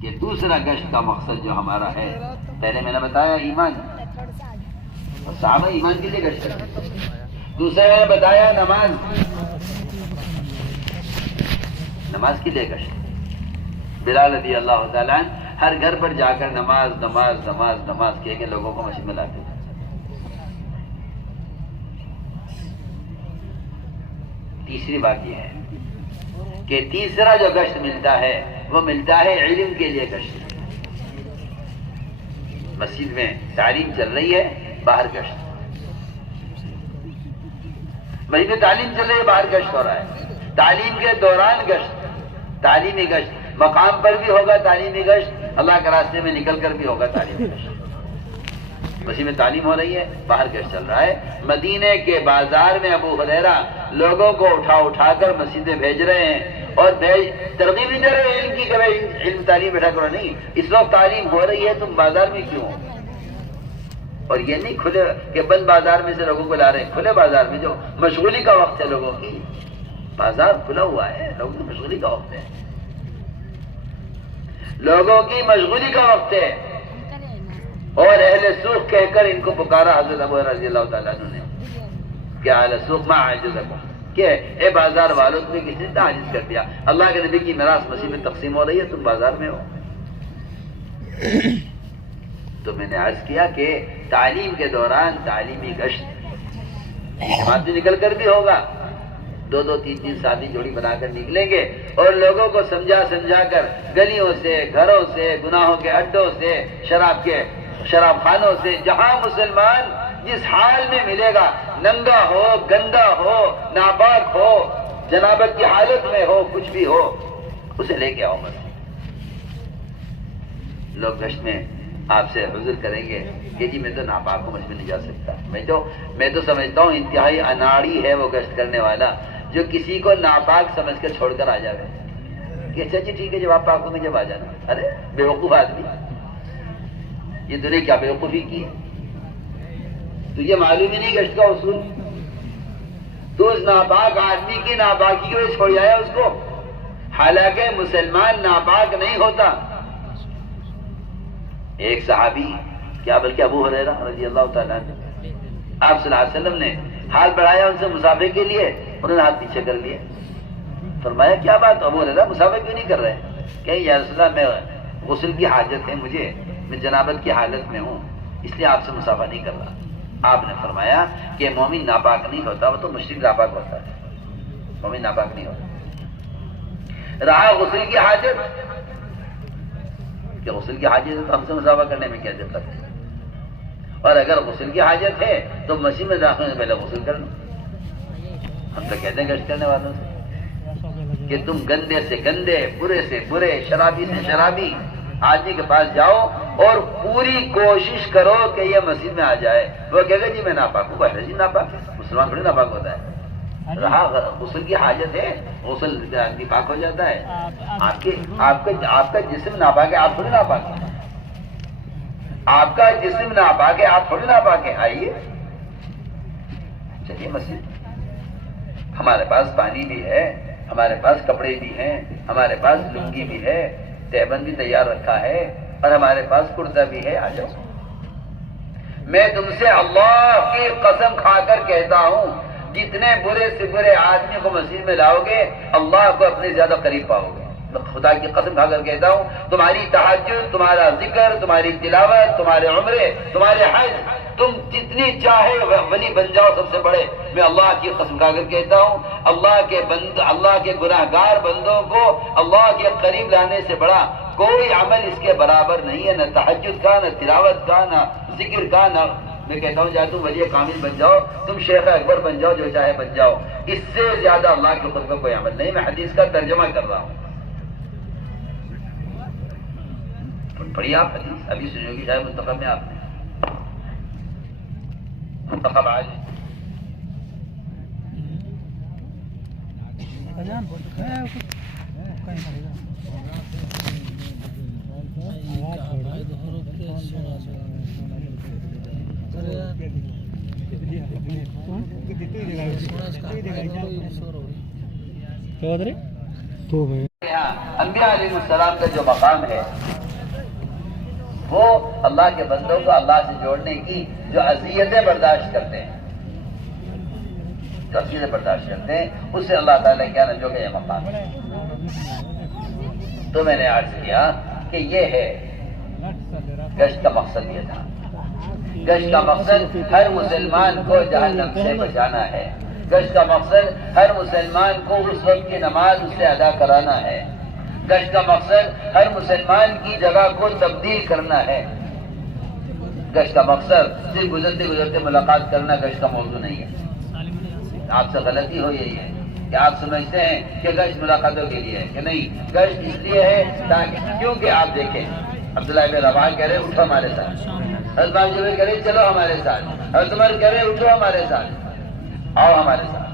کہ دوسرا گشت کا مقصد جو ہمارا ہے، پہلے میں نے بتایا ایمان، اور صحابہ ایمان کے لیے گشت کرتے، دوسرا میں نے بتایا نماز کے لیے گشت۔ بلال رضی اللہ تعالیٰ عنہ ہر گھر پر جا کر نماز نماز نماز نماز کہہ کے لوگوں کو مسجد میں لاتے تھے۔ تیسری بات یہ ہے کہ تیسرا جو گشت ملتا ہے وہ ملتا ہے علم کے لیے گشت۔ مسجد میں تعلیم چل رہی ہے، باہر گشت، مسجد میں تعلیم چل رہی ہے، باہر گشت ہو رہا ہے، تعلیم کے دوران گشت، تعلیمی گشت، مقام پر بھی ہوگا تعلیمی گشت، اللہ کے راستے میں نکل کر بھی ہوگا تعلیمی گشت۔ مسجد میں تعلیم ہو رہی ہے، باہر گشت چل رہا ہے۔ مدینے کے بازار میں ابو ہریرہ لوگوں کو اٹھا کر مسجد میں بھیج رہے ہیں، اور ترغیب نہیں دے رہے علم کی، کہ علم تعلیم بیٹھا کرو، نہیں، اس وقت تعلیم ہو رہی ہے، تم بازار میں کیوں ہو؟ اور یہ نہیں کھلے کہ بند بازار میں سے لوگوں کو لا رہے ہیں، کھلے بازار میں جو مشغولی کا وقت ہے لوگوں کی، بازار کھلا ہوا ہے، لوگوں کی مشغولی کا وقت ہے، لوگوں کی مشغولی کا وقت ہے، اور اہل سوق کہہ کر ان کو پکارا حضرت ابو ہریرہ رضی اللہ تعالیٰ عنہ نے کہ اہل سوق ما عجزکم، کہ اے بازار والوں تمہیں کس نے عاجز کر دیا؟ اللہ کے نبی کی میراث مسجد میں تقسیم ہو رہی ہے، تم بازار میں ہو۔ تو میں نے عرض کیا کہ تعلیم کے دوران تعلیمی گشت جماعت میں نکل کر بھی ہوگا، دو دو تین تین ساتھی جوڑی بنا کر نکلیں گے، اور لوگوں کو سمجھا کر گلیوں سے، گھروں سے، گناہوں کے اڈوں سے، شراب خانوں سے، جہاں مسلمان جس حال میں ملے گا، ننگا ہو، گندا ہو، ناپاک ہو، جنابت کی حالت میں ہو، کچھ بھی ہو، اسے لے کے آؤ مسجد۔ لوگ گشت میں آپ سے عذر کریں گے کہ جی میں تو ناپاک ہوں، مجھ میں نہیں جا سکتا۔ میں تو سمجھتا ہوں انتہائی اناڑی ہے وہ گشت کرنے والا جو کسی کو ناپاک سمجھ کر چھوڑ کر آ جائے کہ اچھا جی ٹھیک ہے، جب آپ پاک ہوں گے جب آ جانا۔ ارے بیوقوف آدمی، یہ تو نے کیا بیوقوفی کی ہے؟ تجھے معلوم ہی نہیں گشت کا اصول، تو اس ناپاک آدمی کی ناپاکی کی وجہ چھوڑ جایا اس کو، حالانکہ مسلمان ناپاک نہیں ہوتا۔ ایک صحابی، کیا بلکہ ابو ہریرہ رضی اللہ تعالیٰ عنہ، آپ صلی اللہ علیہ وسلم نے ہاتھ بڑھایا ان سے مسافے کے لیے، انہوں نے ہاتھ پیچھے کر لیا۔ فرمایا کیا بات ابو ہریرہ مسافے کیوں نہیں کر رہے؟ کہ یا رسول اللہ میں غسل کی حاجت ہے مجھے، میں جنابت کی حالت میں ہوں، اس لیے آپ سے مسافہ نہیں کر رہا۔ آپ نے فرمایا کہ مومن ناپاک نہیں ہوتا، وہ تو مشرک ناپاک ہوتا ہے، مومن ناپاک نہیں ہوتا۔ رہا غسل کی حاجت، کہ غسل کی حاجت ہے تو ہم سے مسافہ کرنے میں کیا دقت ہے؟ اور اگر غسل کی حاجت ہے تو مسجد میں داخل ہونے سے پہلے غسل کر لو۔ ہم تو کہتے ہیں گشت کرنے والوں سے کہ تم گندے سے گندے، برے سے برے، شرابی سے شرابی آدمی کے پاس جاؤ اور پوری کوشش کرو کہ یہ مسجد میں آ جائے۔ وہ کہے گا جی میں ناپاک ہوں، بھائی جی ناپاک ہے، مسلمان تھوڑی ناپاک ہوتا ہے۔ رہا غسل کی حاجت ہے، غسل آدمی پاک ہو جاتا ہے۔ آپ کا جسم ناپاک ہے، آپ تھوڑی ناپاک ہیں، آپ کا جسم ناپاک ہے، آپ تھوڑی ناپاک ہیں۔ آئیے چلیے مسجد، ہمارے پاس پانی بھی ہے، ہمارے پاس کپڑے بھی ہیں، ہمارے پاس لنگی بھی ہے، تہبند بھی تیار رکھا ہے، اور ہمارے پاس کرتا بھی ہے، آ جاؤ۔ میں تم سے اللہ کی قسم کھا کر کہتا ہوں، جتنے برے سے برے آدمی کو مسجد میں لاؤ گے اللہ کو اپنے زیادہ قریب پاؤ گے۔ خدا کی قسم کھا کر کہتا ہوں، تمہاری تہجد، تمہارا ذکر، تمہاری تلاوت، تمہارے عمرے، تمہارے حج، تم جتنی چاہے ولی بن جاؤ سب سے بڑے، میں اللہ کی قسم کھا کر کہتا ہوں، اللہ کے گناہگار بندوں کو اللہ کے قریب لانے سے بڑا کوئی عمل اس کے برابر نہیں ہے، نہ تہجد کا، نہ تلاوت کا، نہ ذکر کا، نہ میں کہتا ہوں چاہے تم ولی کامل بن جاؤ، تم شیخ اکبر بن جاؤ، جو چاہے بن جاؤ، اس سے زیادہ اللہ کے خود کا کوئی عمل نہیں۔ میں حدیث کا ترجمہ کر رہا ہوں، پڑھیے آپ حدیث ابھی سنو گی شاید منتخب میں، آپ نے منتخب آج انبیاء علیہ السلام کا جو مقام ہے وہ اللہ کے بندوں کو اللہ سے جوڑنے کی جو اذیتیں برداشت کرتے ہیں، جو اذیتیں برداشت کرتے ہیں، اس سے اللہ تعالیٰ کیا نجو کا یہ مقام ہے۔ تو میں نے عرض کیا کہ یہ ہے گشت کا مقصد، یہ تھا گشت کا مقصد ہر مسلمان کو جہنم سے بچانا ہے، گشت کا مقصد ہر مسلمان کو اس وقت کی نماز اس سے ادا کرانا ہے، گشت کا مقصد ہر مسلمان کی جگہ کو تبدیل کرنا ہے، گشت کا مقصد صرف گزرتے گزرتے ملاقات کرنا گشت کا موضوع نہیں ہے۔ آپ سے غلطی ہو یہی ہے کہ آپ سمجھتے ہیں کہ گشت ملاقاتوں کے لیے ہے، کہ نہیں، گشت اس لیے ہے تاکہ، کیونکہ آپ دیکھیں عبداللہ بن رواحہ کہہ رہے اٹھو ہمارے ساتھ، حضرت ابو جبیر کہہ رہے چلو ہمارے ساتھ، حضرت عمر کہہ رہے اٹھو ہمارے ساتھ، آؤ ہمارے ساتھ۔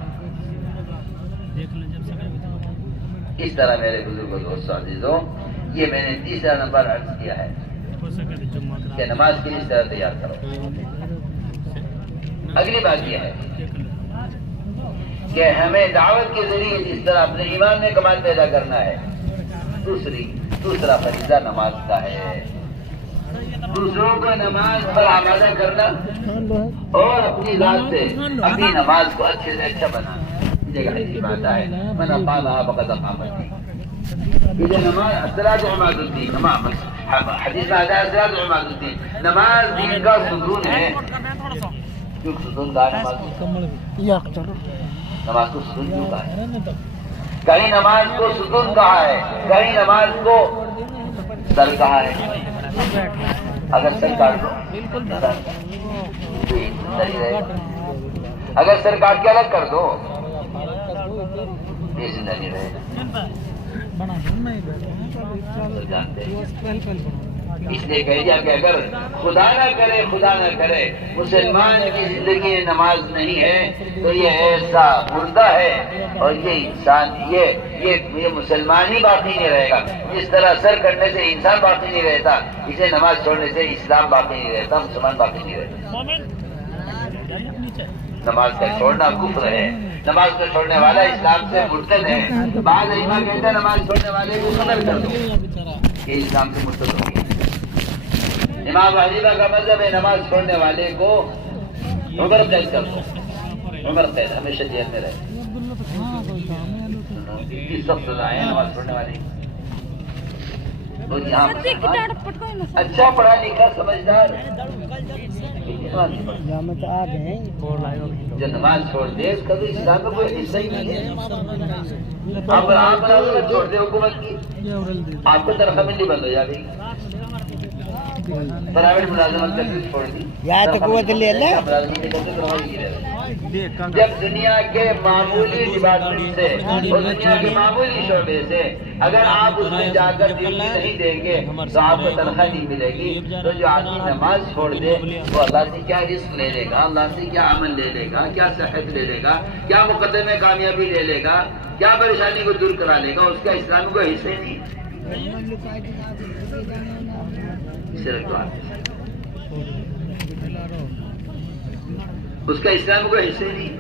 اس طرح میرے بزرگوں دوستوں عزیزوں، یہ میں نے تیسرا نمبر عرض کیا ہے کہ نماز کے لیے اس طرح تیار کرو۔ اگلی بات یہ ہے کہ ہمیں دعوت کے ذریعے جس طرح اپنے ایمان میں کمال پیدا کرنا ہے، دوسرا فریضہ نماز کا ہے، دوسروں کو نماز پر آمادہ کرنا اور اپنی ذات سے اپنی نماز کو اچھے سے اچھا بنانا۔ جگہ ایسی بات ہے من اقامها فقد اقام الدین، یہ نماز الصلاۃ عماد الدین، حدیث میں آتا ہے الصلاۃ عماد الدین، نماز دین کا ستون ہے۔ کیوں ستون کا نماز کو ستون کیوں کہا ہے؟ کہیں نماز کو ستون کہا ہے، کہیں نماز کو سر کہا ہے۔ اگر سر کاٹ دو اگر سر کاٹ کے الگ کر دو یہ زندگی رہے گا۔ اس لیے کہہ دیا کہ اگر خدا نہ کرے مسلمان کی زندگی میں نماز نہیں ہے تو یہ ایسا مردہ ہے، اور یہ انسان یہ مسلمان ہی باقی نہیں رہے گا۔ جس طرح سر کٹنے سے انسان باقی نہیں رہتا، اسے نماز چھوڑنے سے اسلام باقی نہیں رہتا، مسلمان باقی نہیں رہتا۔ نماز کا چھوڑنا کفر ہے، نماز کو چھوڑنے والا اسلام سے مرتد ہے۔ بعض ائمہ کہتے ہیں نماز چھوڑنے والے کو قتل کر دو، یہ اسلام سے مرتد ہو گیا۔ امام حنیفہ کا مذہب ہے نماز چھوڑنے والے کو عمر قید کر دو، عمر قید، ہمیشہ جیل میں رہے۔ سخت سزا ہے نماز چھوڑنے والے۔ یہاں اچھا پڑھا لکھا سمجھدار جو نماز چھوڑ دے اس کا تو اسلام میں کوئی حصہ ہی نہیں ہے۔ آپ ملازمت چھوڑ دے حکومت کی، آپ کو تنخواہ ملنی بند ہو جائے، پرائیویٹ ملازمت کرتی چھوڑ دی، جب دنیا کے معمولی ڈپارٹمنٹ سے اور دنیا کے معمولی شعبے سے اگر آپ اس میں جا کر ڈیوٹی نہیں دیں گے تو آپ کو تنخواہ نہیں ملے گی۔ تو جو آدمی نماز چھوڑ دے وہ اللہ سے کیا رزق لے لے گا، اللہ سے کیا عمل لے لے گا، کیا صحت لے لے گا، کیا مقدمے میں کامیابی لے لے گا، کیا پریشانی کو دور کرا لے گا، اس کا اسلام کو حصہ نہیں۔ اس کا اسلام کو حصہ نہیں،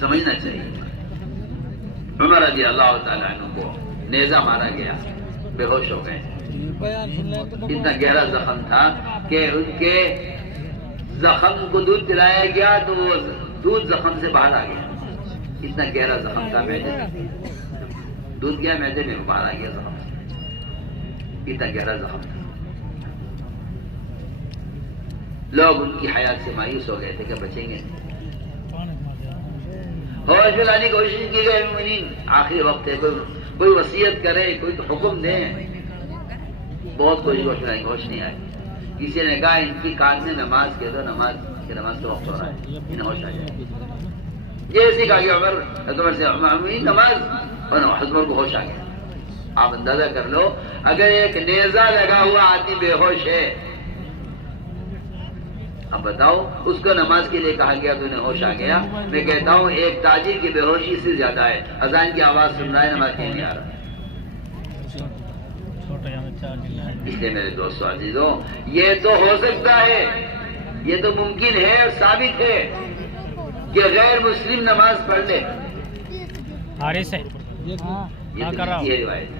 سمجھنا چاہیے۔ عمر رضی اللہ تعالیٰ عنہ کو نیزہ مارا گیا، بے ہوش ہو گئے، اتنا گہرا زخم تھا کہ ان کے زخم کو دودھ پلایا گیا تو وہ دودھ زخم سے باہر آ گیا، اتنا گہرا زخم تھا، معدے دودھ گیا معدے میں باہر آ گیا زخم، اتنا گہرا زخم تھا۔ لوگ ان کی حیات سے مایوس ہو گئے تھے کہ بچیں گے، ہوش میں لانے کی کوشش کی گئی، مومنین آخری وقت ہے، کوئی وصیت کرے، کوئی حکم دے، بہت کوئی ہوش میں لانے کی کوشش نہیں آئی۔ کسی نے کہا ان کی کان میں نماز کہہ دو، نماز کا وقت ہو رہا ہے، انہیں ہوش آ جائے۔ جیسے کہا کہ عمر سے نماز، اور عمر کو ہوش آ گیا۔ آپ اندازہ کر لو اگر ایک نیزہ لگا ہوا آدمی بے ہوش ہے، اب بتاؤ اس کو نماز کے لیے کہا گیا تو انہیں ہوش آ گیا۔ میں کہتا ہوں ایک تاجر کی بے ہوشی سے زیادہ ہے، اذان کی آواز سن رہا ہے، نماز کے نہیں آ رہا۔ اس لیے میرے دوستو عزیزوں، یہ تو ہو سکتا ہے، یہ تو ممکن ہے اور ثابت ہے کہ غیر مسلم نماز پڑھ لے، یہ ہے روایت.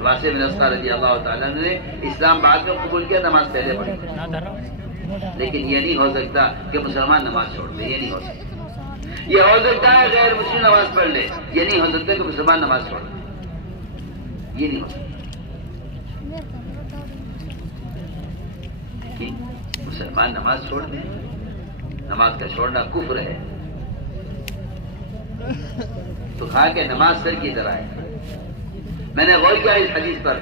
واسع بن اسقر رضی اللہ تعالیٰ نے اسلام بعد میں قبول کیا، نماز پہلے پڑھی. لیکن یہ نہیں ہو سکتا کہ مسلمان نماز چھوڑ دے، یہ نہیں ہو سکتا. یہ ہو سکتا ہے غیر مسلم نماز پڑھ لے، یہ نہیں ہو سکتا کہ مسلمان نماز چھوڑ دے، یہ نہیں ہو سکتا. مسلمان نماز چھوڑ دے، نماز کا چھوڑنا کفر ہے. تو کہا کہ نماز سر کی طرح ہے. میں نے غور کیا اس حدیث پر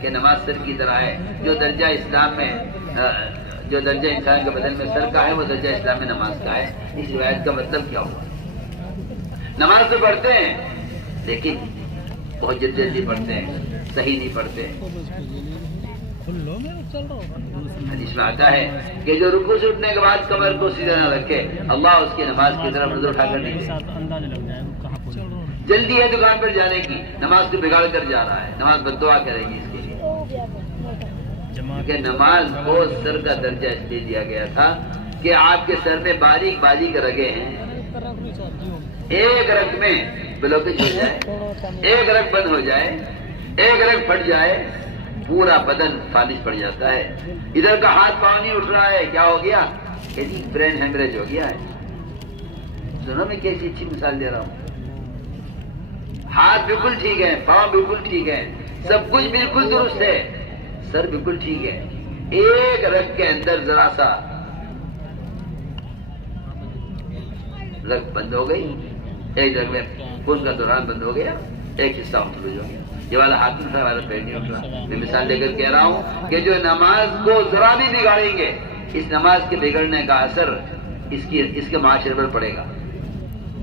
کہ نماز سر کی طرح ہے. جو درجہ اسلام میں، جو درجہ انسان کے بدن میں سر کا ہے، وہ درجہ اسلام میں نماز کا ہے. اس روایت کا مطلب کیا ہوا؟ نماز تو پڑھتے ہیں لیکن بہت جلدی پڑھتے ہیں، صحیح نہیں پڑھتے. حدیث میں آتا ہے کہ جو رکوع سے اٹھنے کے بعد کمر کو سیدھا نہ رکھے، اللہ اس کی نماز کی طرف نظر اٹھا کر نہیں دے. جلدی ہے دکان پر جانے کی، نماز کو بگاڑ کر جا رہا ہے، نماز بد دعا کرے گی اس کے لیے. کہ نماز کو سر کا درجہ اس لیے دیا گیا تھا کہ آپ کے سر میں باریک باریک رگیں ہیں. ایک رگ میں بلوکیج ہو جائے، ایک رگ بند ہو جائے، ایک رگ پھٹ جائے، پورا بدن فالج پڑ جاتا ہے. ادھر کا ہاتھ پاؤں نہیں اٹھ رہا ہے، کیا ہو گیا؟ کہ جی برین ہیمریج ہو گیا ہے. سنو میں کیسی اچھی مثال دے رہا ہوں. ہاتھ بالکل ٹھیک ہے، پاؤں بالکل ٹھیک ہے، سب کچھ بالکل درست ہے، سر بالکل ٹھیک ہے. ایک رگ کے اندر ذرا سا رگ بند ہو گئی، ایک رگ میں خون کا دوران بند ہو گیا، ایک حصہ مفلوج ہو گیا. یہ والا ہاتھ نہیں اٹھا، والا پیر نہیں اٹھا. میں مثال دے کر کہہ رہا ہوں کہ جو نماز کو ذرا بھی بگاڑیں گے، اس نماز کے بگڑنے کا اثر اس کے معاشرے پر پڑے گا.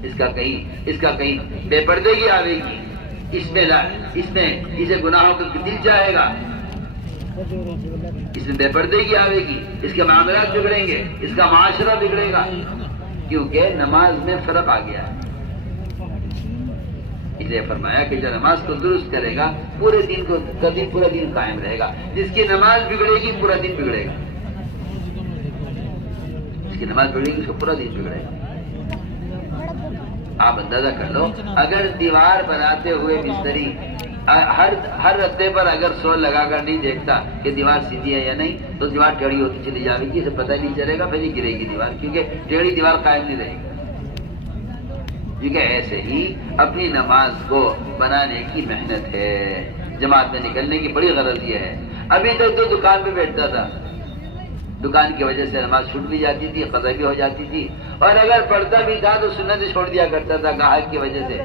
اس کا کہیں بے پردگی آئے گی، اس میں اسے گناہوں کا دل چاہے گا، اس میں بے پردگی آئے گی، اس کے معاملات بگڑیں گے، اس کا معاشرہ بگڑے گا، کیونکہ نماز میں فرق آ گیا ہے. اس لیے فرمایا کہ جو نماز کو درست کرے گا پورا دن قائم رہے گا. جس کی نماز بگڑے گی پورا دن بگڑے گا، جس کی نماز بگڑے گی اس کو پورا دن بگڑے گا. آپ اندازہ کر لو، اگر دیوار بناتے ہوئے مستری ہر رتے پر اگر سول لگا کر نہیں دیکھتا کہ دیوار سیدھی ہے یا نہیں، تو دیوار ٹیڑھی ہوتی چلی جائے گی، اسے پتہ نہیں چلے گا، پھر ہی گرے گی دیوار، کیونکہ ٹیڑھی دیوار قائم نہیں رہے گی. کیونکہ ایسے ہی اپنی نماز کو بنانے کی محنت ہے. جماعت میں نکلنے کی بڑی غرض یہ ہے. ابھی تک تو دکان پہ بیٹھتا تھا، دکان کی وجہ سے نماز چھوٹ بھی جاتی تھی، قضا بھی ہو جاتی تھی، اور اگر پڑھتا بھی تھا تو سنت چھوڑ دیا کرتا تھا گاہک کی وجہ سے.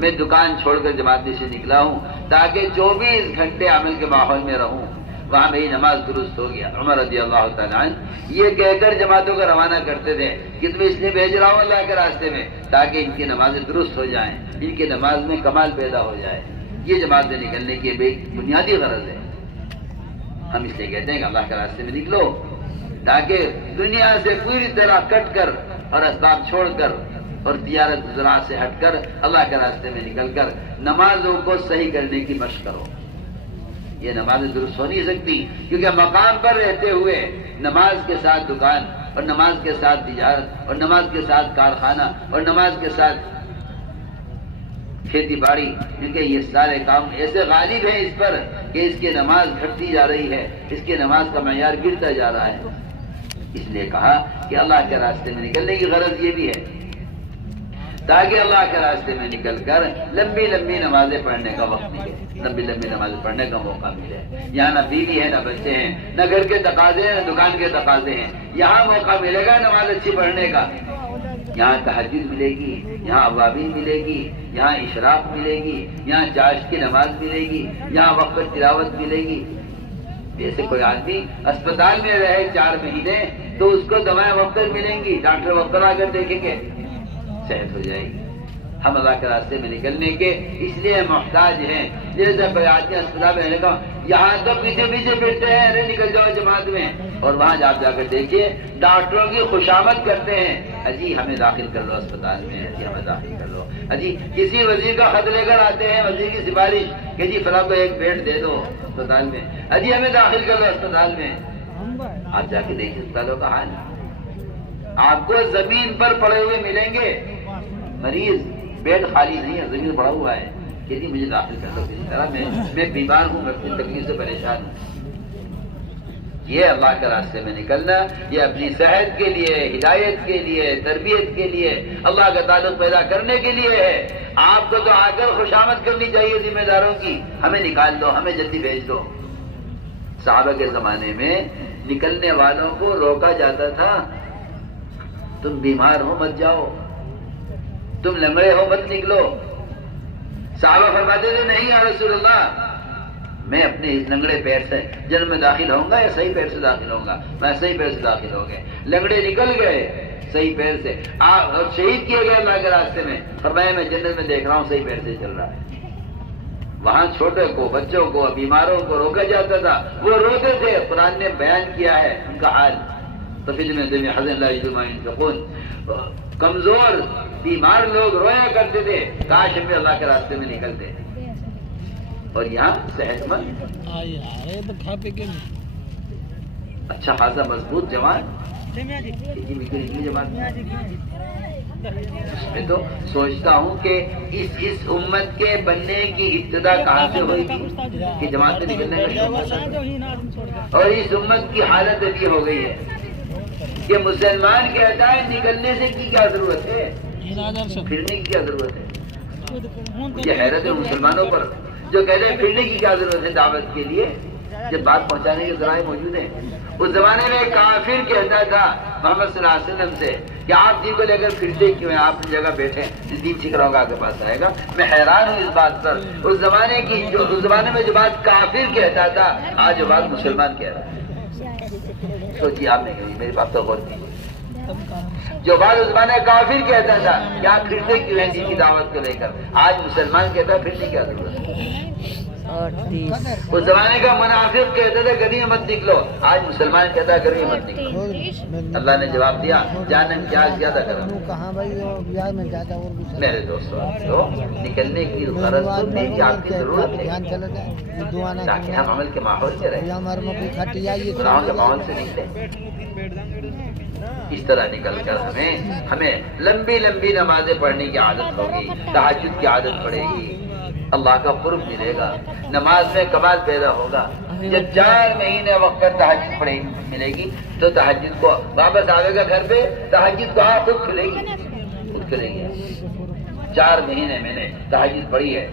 میں دکان چھوڑ کر جماعت سے نکلا ہوں تاکہ 24 گھنٹے عمل کے ماحول میں رہوں. وہاں میری نماز درست ہو گیا. عمر رضی اللہ تعالیٰ عنہ یہ کہہ کر جماعتوں کو روانہ کرتے تھے کہ تمہیں اس لیے بھیج رہا ہوں اللہ کے راستے میں تاکہ ان کی نمازیں درست ہو جائیں، ان کی نماز میں کمال پیدا ہو جائے. یہ جماعت سے نکلنے کی ایک بنیادی غرض ہے. ہم اس لیے کہتے ہیں کہ اللہ کے راستے میں نکلو تاکہ دنیا سے پوری طرح کٹ کر اور اسباب چھوڑ کر اور تجارت زراعت سے ہٹ کر اللہ کے راستے میں نکل کر نمازوں کو صحیح کرنے کی مشق کرو. یہ نمازیں درست ہو نہیں سکتی کیونکہ مقام پر رہتے ہوئے نماز کے ساتھ دکان اور نماز کے ساتھ تجارت اور نماز کے ساتھ کارخانہ اور نماز کے ساتھ کھیتی باڑی، کیونکہ یہ سارے کام ایسے غالب ہیں اس پر کہ اس کی نماز گھٹتی جا رہی ہے، اس کی نماز کا معیار گرتا جا رہا ہے. اس لیے کہا کہ اللہ کے راستے میں نکلنے کی غرض یہ بھی ہے تاکہ اللہ کے راستے میں نکل کر لمبی لمبی نمازیں پڑھنے کا وقت ملے، لمبی لمبی نمازیں پڑھنے کا موقع ملے. یہاں نہ بیوی ہے، نہ بچے ہیں، نہ گھر کے تقاضے ہیں، نہ دکان کے تقاضے ہیں. یہاں موقع ملے گا نماز اچھی پڑھنے کا. یہاں تہجد ملے گی، یہاں اوابین ملے گی، یہاں اشراق ملے گی، یہاں چاشت کی نماز ملے گی، یہاں وقت تلاوت ملے گی. جیسے کوئی آدمی اسپتال میں رہے 4 مہینے تو اس کو دوائیں وقت ملیں گی، ڈاکٹر وقت آ کر دیکھیں گے، صحت ہو جائے گی. ہم اللہ کے راستے میں نکلنے کے اس لیے محتاج ہیں. جیسے کوئی آدمی اسپتال میں رہنے کا یہاں تو پیچھے بیٹھتے ہیں، ارے نکل جاؤ جماعت میں، اور وہاں جا کر دیکھیے ڈاکٹروں کی خوشامد کرتے ہیں، اجی ہمیں داخل کر لو اسپتال میں، اجی ہمیں داخل کر لو. اجی کسی وزیر کا خط لے کر آتے ہیں، وزیر کی سفارش کہ جی فلاں کو ایک بیڈ دے دو اسپتال میں، اجی ہمیں داخل کر لو اسپتال میں. آپ جا کے دیکھیے اسپتالوں کا حال، آپ کو زمین پر پڑے ہوئے ملیں گے مریض، بیڈ خالی نہیں ہے، زمین پڑا ہوا ہے. کہ مجھے داخل کر دو کسی طرح، میں بیمار ہوں، میں اپنی تکلیف سے پریشان ہوں. یہ اللہ کے راستے میں نکلنا، یہ اپنی صحت کے لیے، ہدایت کے لیے، تربیت کے لیے، اللہ کا تعلق پیدا کرنے کے لیے ہے. آپ کو تو آ کر خوشامد کرنی چاہیے ذمہ داروں کی، ہمیں نکال دو، ہمیں جلدی بھیج دو. صحابہ کے زمانے میں نکلنے والوں کو روکا جاتا تھا، تم بیمار ہو مت جاؤ، تم لنگڑے ہو مت نکلو. صحابہ فرماتے تھے نہیں یا رسول اللہ، میں اپنے اس لنگڑے پیر سے جنم میں داخل ہوں گا یا صحیح پیر سے داخل ہوں گا؟ میں صحیح پیر سے داخل ہو گئے. لنگڑے نکل گئے صحیح پیر سے، اور شہید کیے گئے اللہ کے راستے میں. فرمایا میں جنت میں دیکھ رہا ہوں صحیح پیر سے چل رہا ہے. وہاں چھوٹے کو، بچوں کو، بیماروں کو روکا جاتا تھا، وہ روتے تھے. قرآن نے بیان کیا ہے ان کا حال. تو فی الدنیا حزن لا یجدون ما ينفقون. کمزور بیمار لوگ رویا کرتے تھے، کاش ہم بھی اللہ کے راستے میں نکلتے. اور یہاں صحت مند اچھا خاصا مضبوط جوان، میں تو سوچتا ہوں کہ اس امت کے بننے کی ابتدا کہاں سے ہوئی تھی کہ جماعت میں نکلنے کا. اور اس امت کی حالت ابھی ہو گئی ہے کہ مسلمان کہتا ہے نکلنے سے کی کیا ضرورت ہے، پھرنے کی کیا ضرورت ہے. مجھے حیرت ہے مسلمانوں پر جو کہتے ہیں پھرنے کی کیا ضرورت ہے دعوت کے لیے، جب بات پہنچانے کے ذرائع موجود ہیں. اس زمانے میں ایک کافر کہتا تھا محمد صلی اللہ علیہ وسلم سے کہ آپ دین کو لے کر پھرتے کیوں ہیں، آپ اپنی جگہ بیٹھے دین سیکھ رہا ہوگا آپ کے پاس آئے گا. میں حیران ہوں اس بات پر. اس زمانے میں جو بات کافر کہتا تھا، آج جو بات مسلمان کہہ رہا ہے. سوچیے آپ نے کہی، میری بات تو غور کیجیے. جو بات اس زمانے کافر کہتا تھا کہ آپ پھرتے کیوں ہیں دین کی دعوت کو لے کر، آج مسلمان کہتا ہے پھرنے کی کیا ضرورت ہے. اس زمانے کا منافق کہتا تھا گلی میں مت نکلو، آج مسلمان کہتا ہے گلی میں مت نکلو. اللہ نے جواب دیا جانم کیا زیادہ کرو. میرے دوستو، نکلنے کی غرض تو نہیں کہ آپ کی ضرورت ہے تاکہ ہم عمل کے ماحول سے رہیں، گناہوں کے ماحول سے نکلیں. اس طرح نکل کر ہمیں لمبی لمبی نمازیں پڑھنے کی عادت ہوگی، تہجد کی عادت پڑے گی، اللہ کا قرب ملے گا، نماز میں کمال پیدا ہوگا. جب 4 مہینے وقت تہجد پڑھے ملے گی تو تہجد کو واپس آئے گا گھر پہ، تہجد کو خود کھلے گی، خود کھلے گی. 4 مہینے میں نے تہجد پڑھی ہے،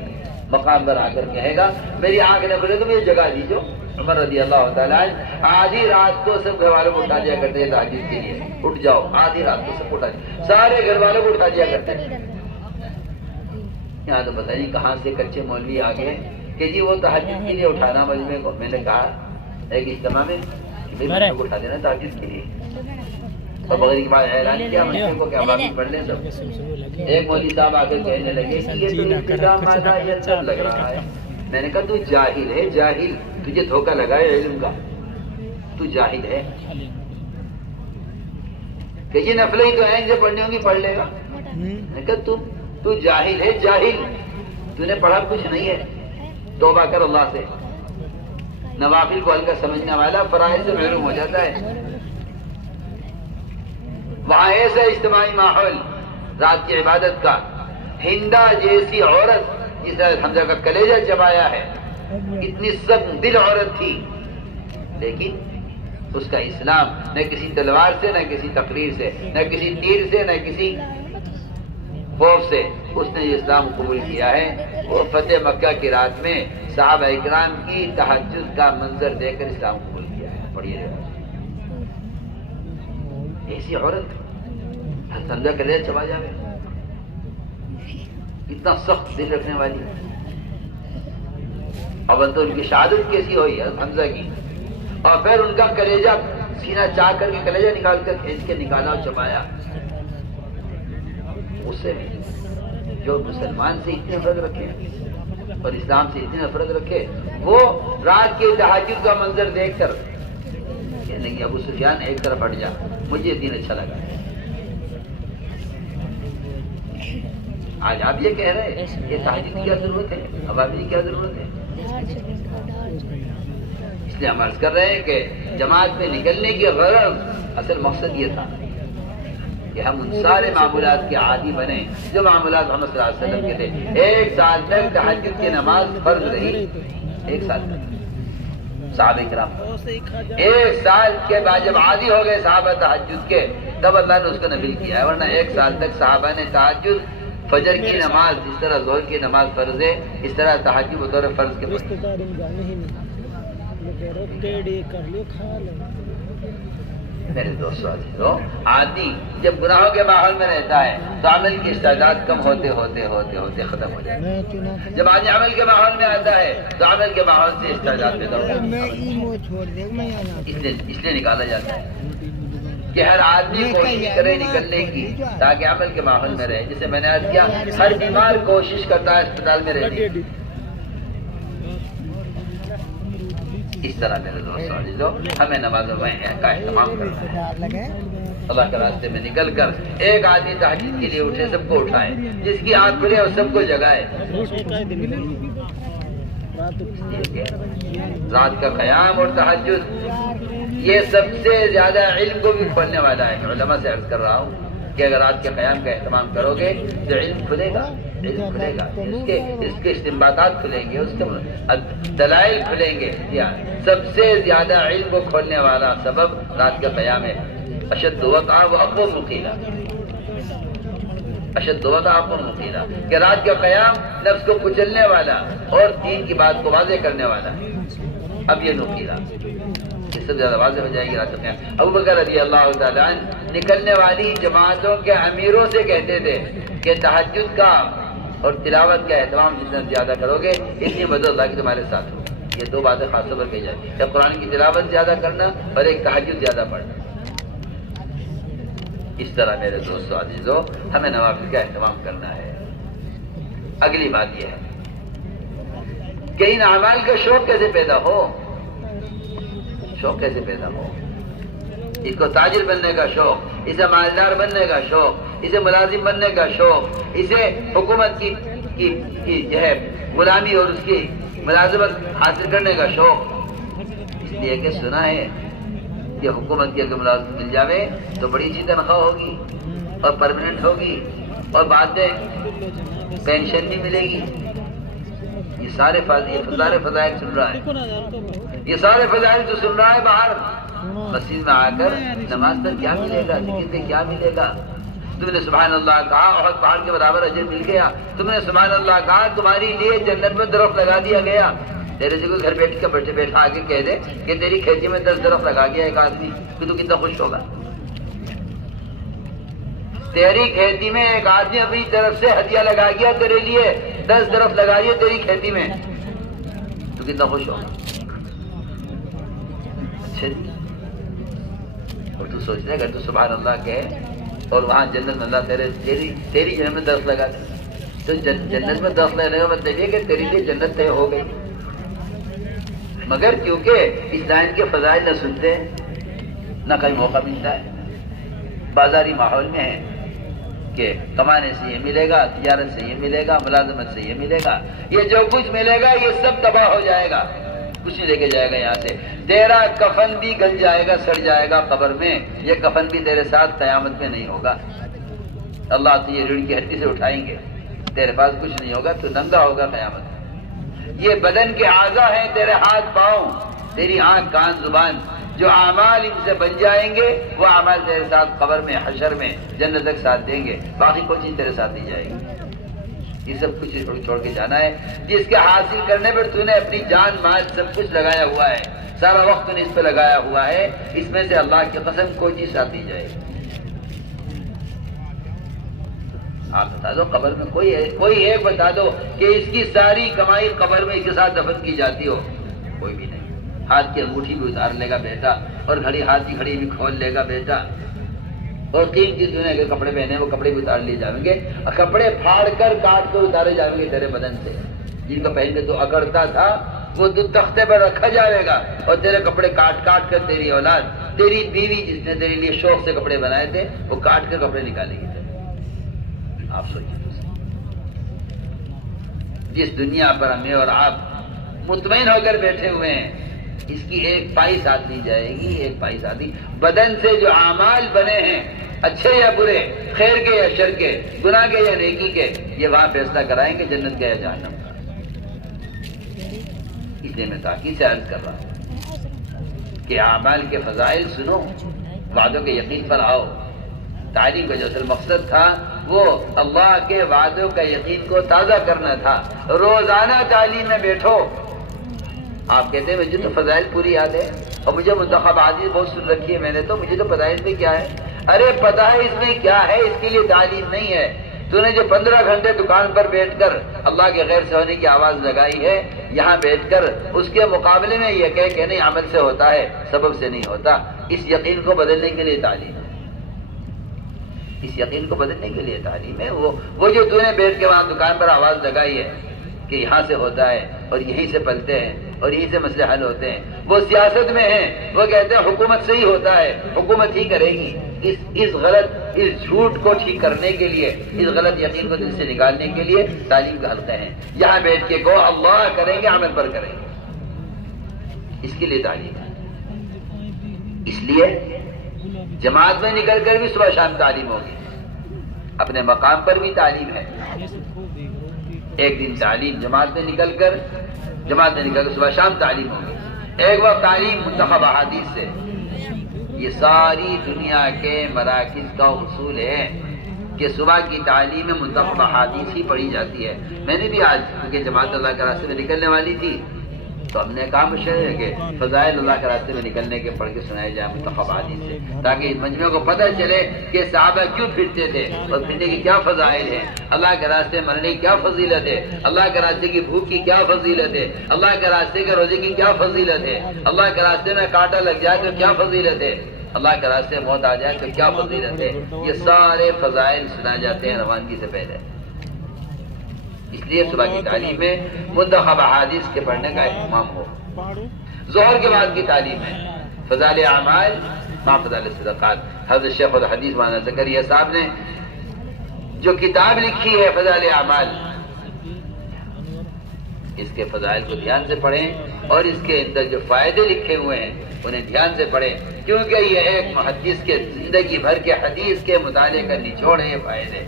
مقام پر آ کر کہے گا میری آنکھ نہ کھلے تو مجھے جگہ دیجو. عمر رضی اللہ تعالیٰ آدھی رات کو سب گھر والوں کو اٹھا دیا کرتے ہیں تہجد کے لیے، اٹھ جاؤ. آدھی رات کو سب اٹھا دیا، سارے گھر والوں کو اٹھا دیا کرتے ہیں. یہاں تو پتہ نہیں کہاں سے کچے مولوی آ گئے کہ جی وہ تہجد کے لیے اٹھانا مجمع کو. میں نے کہا ایک اجتماع میں مجمع کو اٹھا دینا تہجد کے لیے، اور بغیر کے بعد اعلان کیا مجمع کو کیا باقی پڑھ لیں سب. ایک مولوی صاحب آ کر کہنے لگے کہ یہ تو انتظام عدایت لگ رہا ہے. میں نے کہا تو جاہل ہے، جاہل، تجھے دھوکہ لگا ہے علم کا، تو جاہل ہے. کہ یہ نفلیں ہی تو ہیں جو پڑھنی ہوں گی پڑھ لے گا. میں نے کہا تو جاہل ہے، جاہل، تو نے پڑھا کچھ نہیں ہے. توبہ کر اللہ سے. نوافل کو ہلکا سمجھنے والا فرائض سے محروم ہو جاتا ہے. وہاں ایسا اجتماعی ماحول رات کی عبادت کا، ہندا جیسی عورت جس نے حمزہ کا کلیجہ چبایا ہے، اتنی سب دل عورت تھی، لیکن اس کا اسلام نہ کسی تلوار سے، نہ کسی تقریر سے، نہ کسی تیر سے، نہ کسی خوف سے اس نے اسلام قبول کیا ہے. وہ فتح مکہ کی رات میں صحابہ اکرام کی تہجد کا منظر دیکھ کر اسلام قبول کیا ہے. پڑھیے ایسی عورت حمزہ کا کلیجہ چبا جاوے، اتنا سخت دل رکھنے والی. اب تو ان کی شہادت کیسی ہوئی حمزہ کی، اور پھر ان کا کلیجہ سینہ چاہ کر کے کلیجہ نکال کر کھینچ کے نکالا اور چبایا. اس سے جو مسلمان سے اتنے فرق رکھے اور اسلام سے اتنا فرق رکھے، وہ رات کے تہجد کا منظر دیکھ کر کہنے لگے ابو سفیان ایک طرف ہٹ جا، مجھے دین اچھا لگا. آج آپ یہ کہہ رہے ہیں یہ تہجد کی کیا ضرورت ہے، عوام کی کیا ضرورت ہے. اس لیے ہم عرض کر رہے ہیں کہ جماعت میں نکلنے کی غرض اصل مقصد یہ تھا کہ ہم ان سارے معمولات کے عادی بنے جو معمولات محمد صلی اللہ علیہ وسلم کے تھے. 1 سال تک تہجد کی نماز فرض رہی. 1 سال تک صحابہ کرام 1 سال کے بعد جب عادی ہو گئے صحابہ تہجد کے, تب اللہ نے اس کو نفل کیا ہے. ورنہ 1 سال تک صحابہ نے تہجد, فجر کی نماز جس طرح ظہر کی نماز فرض ہے اس طرح تہجد بطور فرض کے میرے دوستو عزیزو, آدمی جب گناہوں کے ماحول میں رہتا ہے تو عمل کی استعداد کم ہوتے ہوتے ہوتے ہوتے ختم ہو جائے. جب آدمی عمل کے ماحول میں آتا ہے تو عمل کے ماحول سے استعداد پیدا ہوتا ہے. اس لیے نکالا جاتا ہے کہ ہر آدمی کوشش کرے نکلنے کی تاکہ عمل کے ماحول میں رہے. جسے میں نے عرض کیا, ہر بیمار کوشش کرتا ہے اسپتال میں رہنے کی. اس طرح میرے دوستوں عزیزو ہمیں نمازوں کا اہتمام کرنا ہے. اللہ کے راستے میں نکل کر ایک آدمی تہجد کے لیے اٹھے, سب کو اٹھائے, جس کی آنکھ کھلے اور سب کو جگائے. رات کا قیام اور تہجد یہ سب سے زیادہ علم کو بھی کھولنے والا ہے. میں علماء سے عرض کر رہا ہوں کہ اگر رات کے قیام کا اہتمام کرو گے تو علم کھلے گا, علم کھلے گا, اس کے استنباطات کھلیں گے, اس کے دلائل کھلیں گے. سب سے زیادہ علم کو کھولنے والا سبب رات کا قیام ہے. اشد وقع و اقوم مقیلا, اشد وقع اقوم مقیلا, کہ رات کا قیام نفس کو کچلنے والا اور دین کی بات کو واضح کرنے والا. اب یہ نقیلا اس سے زیادہ واضح ہو جائے گی رات کا قیام. ابو بکر رضی اللہ تعالیٰ عنہ نکلنے والی جماعتوں کے امیروں سے کہتے تھے کہ تہجد کا اور تلاوت کا اہتمام جتنا زیادہ کرو گے اتنی مدد اللہ کی تمہارے ساتھ ہو. یہ 2 باتیں خاص طور پر کہی جاتی ہیں, قرآن کی تلاوت زیادہ کرنا اور ایک تہجد زیادہ پڑھنا. اس طرح میرے دوستو عزیزو ہمیں نوافل کا اہتمام کرنا ہے. اگلی بات یہ ہے کہ ان اعمال کا شوق کیسے پیدا ہو. شوق کیسے پیدا ہو؟ اس کو تاجر بننے کا شوق, اسے مالدار بننے کا شوق, اسے ملازم بننے کا شوق, اسے حکومت کی جو ہے غلامی اور اس کی ملازمت حاصل کرنے کا شوق. اس لیے کہ سنا ہے کہ حکومت کی اگر ملازمت مل جاوے تو بڑی اچھی تنخواہ ہوگی اور پرماننٹ ہوگی اور بعد میں پینشن بھی ملے گی. یہ سارے فضائل سن رہا ہے, یہ سارے فضائل تو سن رہا ہے باہر. مسجد میں آ کر نماز پر کیا ملے گا, ذکر سے کیا ملے گا؟ تم نے سبحان اللہ کہا اور پہاڑ کے برابر اجر مل گیا. تم نے سبحان اللہ کہا, تمہاری لیے جنت میں درخت لگا دیا گیا. تیرے سے کوئی گھر بیٹھ کے بیٹھا آ کے کہہ دے کہ تیری کھیتی میں 10 درخت لگا گیا ایک آدمی, تو کتنا خوش ہوگا. تیری کھیتی میں ایک آدمی اپنی طرف سے ہدیہ لگا گیا تیرے لیے, 10 درخت لگا دیے تیری کھیتی میں, تو کتنا خوش ہوگا. اچھا جی, اور تو سوچ رہے گا تو سبحان اللہ کہے اور وہاں جنت میں اللہ تیری جنت میں درخت لگا دے, تو جنت میں درخت لگانے کا مطلب یہ کہ تیری لیے جنت طے ہو گئی. مگر کیونکہ اس لائن کے فضائل نہ سنتے نہ کہیں موقع ملتا ہے, بازاری ماحول میں ہے کہ کمانے سے یہ ملے گا, تجارت سے یہ ملے گا, ملازمت سے یہ ملے گا, یہ جو کچھ ملے گا یہ سب تباہ ہو جائے گا, کچھ نہیں لے کے جائے گا یہاں سے. تیرا کفن بھی گل جائے گا, سڑ جائے گا قبر میں, یہ کفن بھی تیرے ساتھ قیامت میں نہیں ہوگا. اللہ تجھے ریڑھ کی ہڈی سے اٹھائیں گے, تیرے پاس کچھ نہیں ہوگا, تو ننگا ہوگا قیامت میں. یہ بدن کے اعضاء ہیں, تیرے ہاتھ پاؤں, تیری آنکھ کان زبان, جو اعمال ان سے بن جائیں گے وہ اعمال تیرے ساتھ قبر میں, حشر میں, جنت تک ساتھ دیں گے. باقی کوئی چیز تیرے ساتھ نہیں جائے گی. یہ سب کچھ چھوڑ کے جانا ہے جس کے حاصل کرنے پر تو نے اپنی جان مال سب کچھ لگایا ہوا ہے, سارا وقت نے اس پہ لگایا ہوا ہے. اس میں سے اللہ کی قسم کوئی چیز ساتھ نہیں جائے گی. آپ بتا دو قبر میں کوئی ایک بتا دو کہ اس کی ساری کمائی قبر میں اس کے ساتھ دفن کی جاتی ہو, کوئی بھی نہیں. ہاتھ کی انگوٹھی بھی اتار لے گا بیٹا, اور ہاتھ کی گھڑی بھی کھول لے گا بیٹا, اور قیمتی دنیا کے کپڑے پہنے وہ کپڑے بھی اتار لیے جائیں گے, اور کپڑے پھاڑ کر کاٹ کر اتارے جائیں گے تیرے بدن سے. جن کا پہن کے تو اکڑتا تھا وہ تختے پر رکھا جائے گا, اور تیرے کپڑے کاٹ کاٹ کر تیری اولاد, تیری بیوی جس نے تیرے لیے شوق سے کپڑے بنائے تھے, وہ کاٹ کر کپڑے نکالے گی. آپ سوچیں جس دنیا پر ہمیں اور آپ مطمئن ہو کر بیٹھے ہوئے ہیں, اس کی ایک پائی ساتھ نہیں جائے گی, ایک پائی ساتھ. بدن سے جو اعمال بنے ہیں اچھے یا برے، خیر کے یا شر کے، گناہ کے یا نیکی کے، یہ وہاں فیصلہ کرائیں گے جنت کا یا جہنم کا۔ اس لیے میں تاکید سے عرض کر رہا ہوں کہ اعمال کے فضائل سنو، وعدوں کے یقین پر آؤ۔ تعلیم کا جو اصل مقصد تھا وہ اللہ کے وعدوں کا یقین کو تازہ کرنا تھا۔ روزانہ تعلیم میں بیٹھو۔ آپ کہتے ہیں مجھے تو فضائل پوری یاد ہے اور مجھے منتخب حدیث بہت سن رکھی ہے میں نے، تو مجھے تو پتہ ہے اس میں کیا ہے۔ ارے پتہ ہے اس میں کیا ہے، اس کے لیے تعلیم نہیں ہے۔ تو نے جو 15 گھنٹے دکان پر بیٹھ کر اللہ کے غیر سے ہونے کی آواز لگائی ہے، یہاں بیٹھ کر اس کے مقابلے میں یہ کہ نہیں عمل سے ہوتا ہے، سبب سے نہیں ہوتا، اس یقین کو بدلنے کے لیے تعلیم ہے۔ اس یقین کو بدلنے کے لیے تعلیم ہے۔ وہ جو تو نے بیٹھ کے وہاں دکان پر آواز لگائی ہے کہ یہاں سے ہوتا ہے اور یہیں سے پلتے ہیں اور یہیں سے مسئلے حل ہوتے ہیں، وہ سیاست میں ہیں، وہ کہتے ہیں حکومت سے ہی ہوتا ہے، حکومت ہی کرے گی۔ اس جھوٹ کو ٹھیک کرنے کے لیے، اس غلط یقین کو دل سے نکالنے کے لیے تعلیم کا حلقہ ہے۔ یہاں بیٹھ کے گو اللہ کریں گے، عمل پر کریں گے، اس کے لیے تعلیم ہے۔ اس لیے جماعت میں نکل کر بھی صبح شام تعلیم ہوگی، اپنے مقام پر بھی تعلیم ہے۔ ایک دن تعلیم جماعت میں نکل کر صبح شام تعلیم ہوگی، ایک وقت تعلیم منتخب احادیث سے۔ یہ ساری دنیا کے مراکز کا اصول ہے کہ صبح کی تعلیم میں منتخب احادیث ہی پڑھی جاتی ہے۔ میں نے بھی آج کیونکہ جماعت اللہ کے راستے میں نکلنے والی تھی تو ہم نے کہا مشورہ ہے کہ فضائل اللہ کے راستے میں نکلنے کے پڑھ کے سنائے جائے منتخب حدیث سے، تاکہ مجمع کو پتہ چلے کہ صحابہ کیوں پھرتے تھے اور پھرنے کی کیا فضائل ہیں، اللہ کے راستے مرنے کی کیا فضیلت ہے، اللہ کے راستے کی بھوک کی کیا فضیلت ہے، اللہ کے راستے کے روزے کی کیا فضیلت ہے، اللہ کے راستے میں کانٹا لگ جائے تو کیا فضیلت ہے، اللہ کے راستے موت آ جائے تو کیا فضیلت ہے۔ یہ سارے فضائل سنائے جاتے ہیں روانگی سے پہلے۔ اس لیے صبح کی تعلیم میں منتخب احادیث کے پڑھنے کا اہتمام ہو۔ ظہر کے بعد کی تعلیم ہے فضائل اعمال مع فضائل صدقات۔ حضرت شیخ الحدیث مولانا زکریا صاحب نے جو کتاب لکھی ہے فضائل اعمال، اس کے فضائل کو دھیان سے پڑھیں اور اس کے اندر جو فائدے لکھے ہوئے ہیں انہیں دھیان سے پڑھیں، کیونکہ یہ ایک محدث کے زندگی بھر کے حدیث کے مطالعے کا نچوڑ ہے۔ یہ فائدے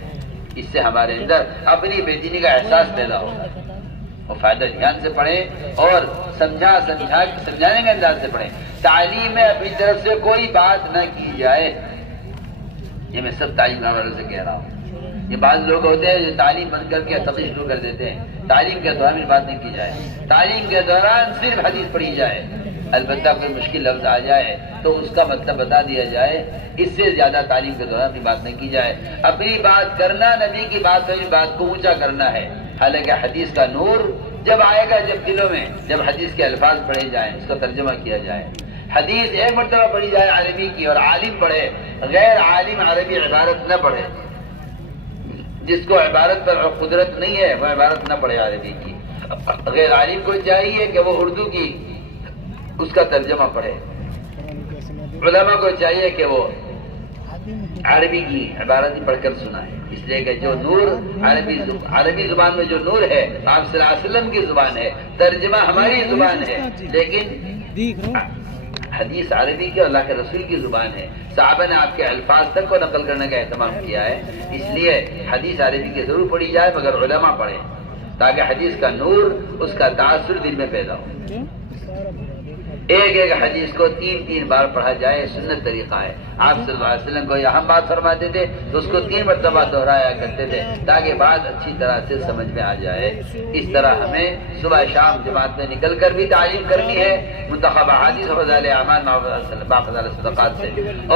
اس سے ہمارے اندر اپنی بے دینی کا احساس پیدا ہوگا۔ وہ فائدہ دھیان سے پڑھیں اور سمجھانے کے انداز سے پڑھیں۔ تعلیم میں اپنی طرف سے کوئی بات نہ کی جائے، یہ میں سب تعلیم والوں سے کہہ رہا ہوں۔ یہ بعض لوگ ہوتے ہیں جو تعلیم بند کر کے تقریر شروع کر دیتے ہیں۔ تعلیم کے دوران بھی بات نہیں کی جائے، تعلیم کے دوران صرف حدیث پڑھی جائے، البتہ کوئی مشکل لفظ آ جائے تو اس کا مطلب بتا دیا جائے، اس سے زیادہ تعلیم کے دوران بھی بات نہیں کی جائے۔ اپنی بات کرنا نبی کی بات ہوئی بات کو اونچا کرنا ہے، حالانکہ حدیث کا نور جب آئے گا جب دلوں میں، جب حدیث کے الفاظ پڑھے جائیں، اس کا ترجمہ کیا جائے۔ حدیث ایک مرتبہ پڑھی جائے عربی کی اور عالم پڑھے، غیر عالم عربی عبارت نہ پڑھے۔ جس کو عبارت پر قدرت نہیں ہے وہ عبارت نہ پڑھے عربی کی۔ غیر عالم کو چاہیے کہ وہ اردو کی اس کا ترجمہ پڑھے۔ علماء کو چاہیے کہ وہ عربی کی عبارت ہی پڑھ کر سنائے، اس لیے کہ جو نور عربی زبان میں جو نور ہے آپ صلی اللہ علیہ وسلم کی زبان ہے، ترجمہ ہماری زبان ہے، لیکن حدیث عربی کی اللہ کے رسول کی زبان ہے۔ صحابہ نے آپ کے الفاظ تک کو نقل کرنے کا اہتمام کیا ہے، اس لیے حدیث عربی کی ضرور پڑھی جائے مگر علماء پڑھیں، تاکہ حدیث کا نور، اس کا تاثر دل میں پیدا ہو۔ ایک ایک حدیث کو 3 بار پڑھا جائے، سنت طریقہ ہے۔ آپ صلی اللہ علیہ وسلم کو یہ ہم بات فرماتے تھے تو اس کو 3 مرتبہ دہرایا کرتے تھے تاکہ بات اچھی طرح سے سمجھ میں آ جائے۔ اس طرح ہمیں صبح شام جماعت میں نکل کر بھی تعلیم کرنی ہے منتخب احادیث اور فضائل اعمال مع فضائل صدقات سے،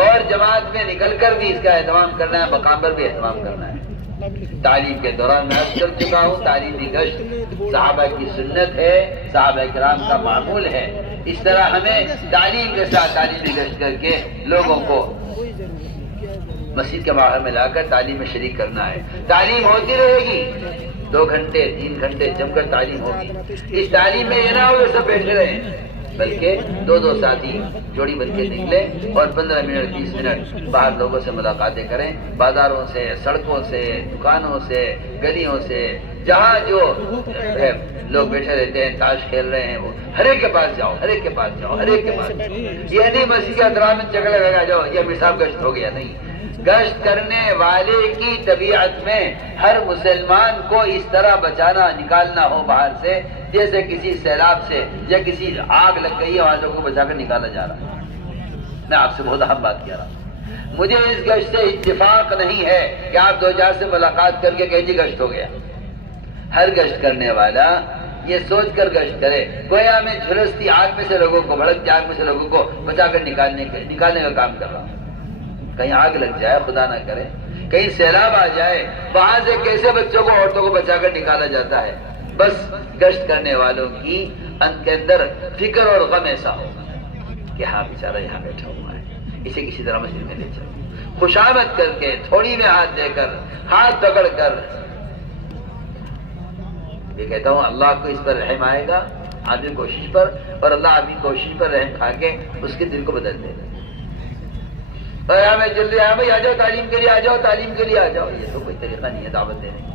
اور جماعت میں نکل کر بھی اس کا اہتمام کرنا ہے، مقام پر بھی اہتمام کرنا ہے۔ تعلیم کے دوران میں عرض کر چکا ہوں، تعلیمی گشت صحابہ کی سنت ہے، صحابہ کرام کا معمول ہے۔ اس طرح ہمیں تعلیم کے ساتھ تعلیمی گشت کر کے لوگوں کو مسجد کے ماحول میں لا کر تعلیم میں شریک کرنا ہے۔ تعلیم ہوتی رہے گی، 2 گھنٹے 3 گھنٹے جم کر تعلیم ہوگی۔ اس تعلیم میں یہ نہ ہو کہ سب بیٹھے رہیں، بلکہ 2 ساتھی جوڑی بن کے نکلے اور 15 منٹ 20 منٹ باہر لوگوں سے ملاقاتیں کریں، بازاروں سے، سڑکوں سے، دکانوں سے، گلیوں سے، جہاں جو لوگ بیٹھے رہتے ہیں، تاش کھیل رہے ہیں، وہ ہر ایک کے پاس جاؤ، ہر ایک کے پاس جاؤ، ہر ایک کے پاس جاؤ۔ یہ نہیں مسجد کے اطراف میں جھگڑا لگا جاؤ یہ میرے صاحب گشت ہو گیا، نہیں، گشت کرنے والے کی طبیعت میں ہر مسلمان کو اس طرح بچانا نکالنا ہو باہر سے جیسے کسی سیلاب سے یا کسی آگ لگ گئی ہے وہاں لوگوں کو بچا کر نکالا جا رہا ہے. میں آپ سے بہت اہم بات کہہ رہا ہوں. مجھے اس گشت سے اتفاق نہیں ہے کہ آپ دو چار سے ملاقات کر کے کہیں جی گشت ہو گیا. ہر گشت کرنے والا یہ سوچ کر گشت کرے گویا میں جھلستی آگ میں سے لوگوں کو بھڑکتی آگ میں سے لوگوں کو بچا کر نکالنے کا کام کر رہا ہوں. کہیں آگ لگ جائے خدا نہ کرے, کہیں سیلاب آ جائے, وہاں سے کیسے بچوں کو عورتوں کو بچا کر نکالا جاتا ہے. بس گشت کرنے والوں کی ان کے اندر فکر اور غم ایسا ہو کہ ہاں بیچارہ یہاں بیٹھا ہوا ہے, اسے کسی طرح مسجد میں لے چلو. خوشامد کر کے تھوڑی میں ہاتھ دے کر ہاتھ پکڑ کر یہ کہتا ہوں اللہ کو اس پر رحم آئے گا آدمی کوشش پر, اور اللہ آدمی کوشش پر رحم کھا کے اس کے دل کو بدل دے گا. میں جلدی آیا بھائی آ جاؤ تعلیم کے لیے, آ جاؤ تعلیم کے لیے آ جاؤ, یہ تو کوئی طریقہ نہیں ہے دعوت دینے کا.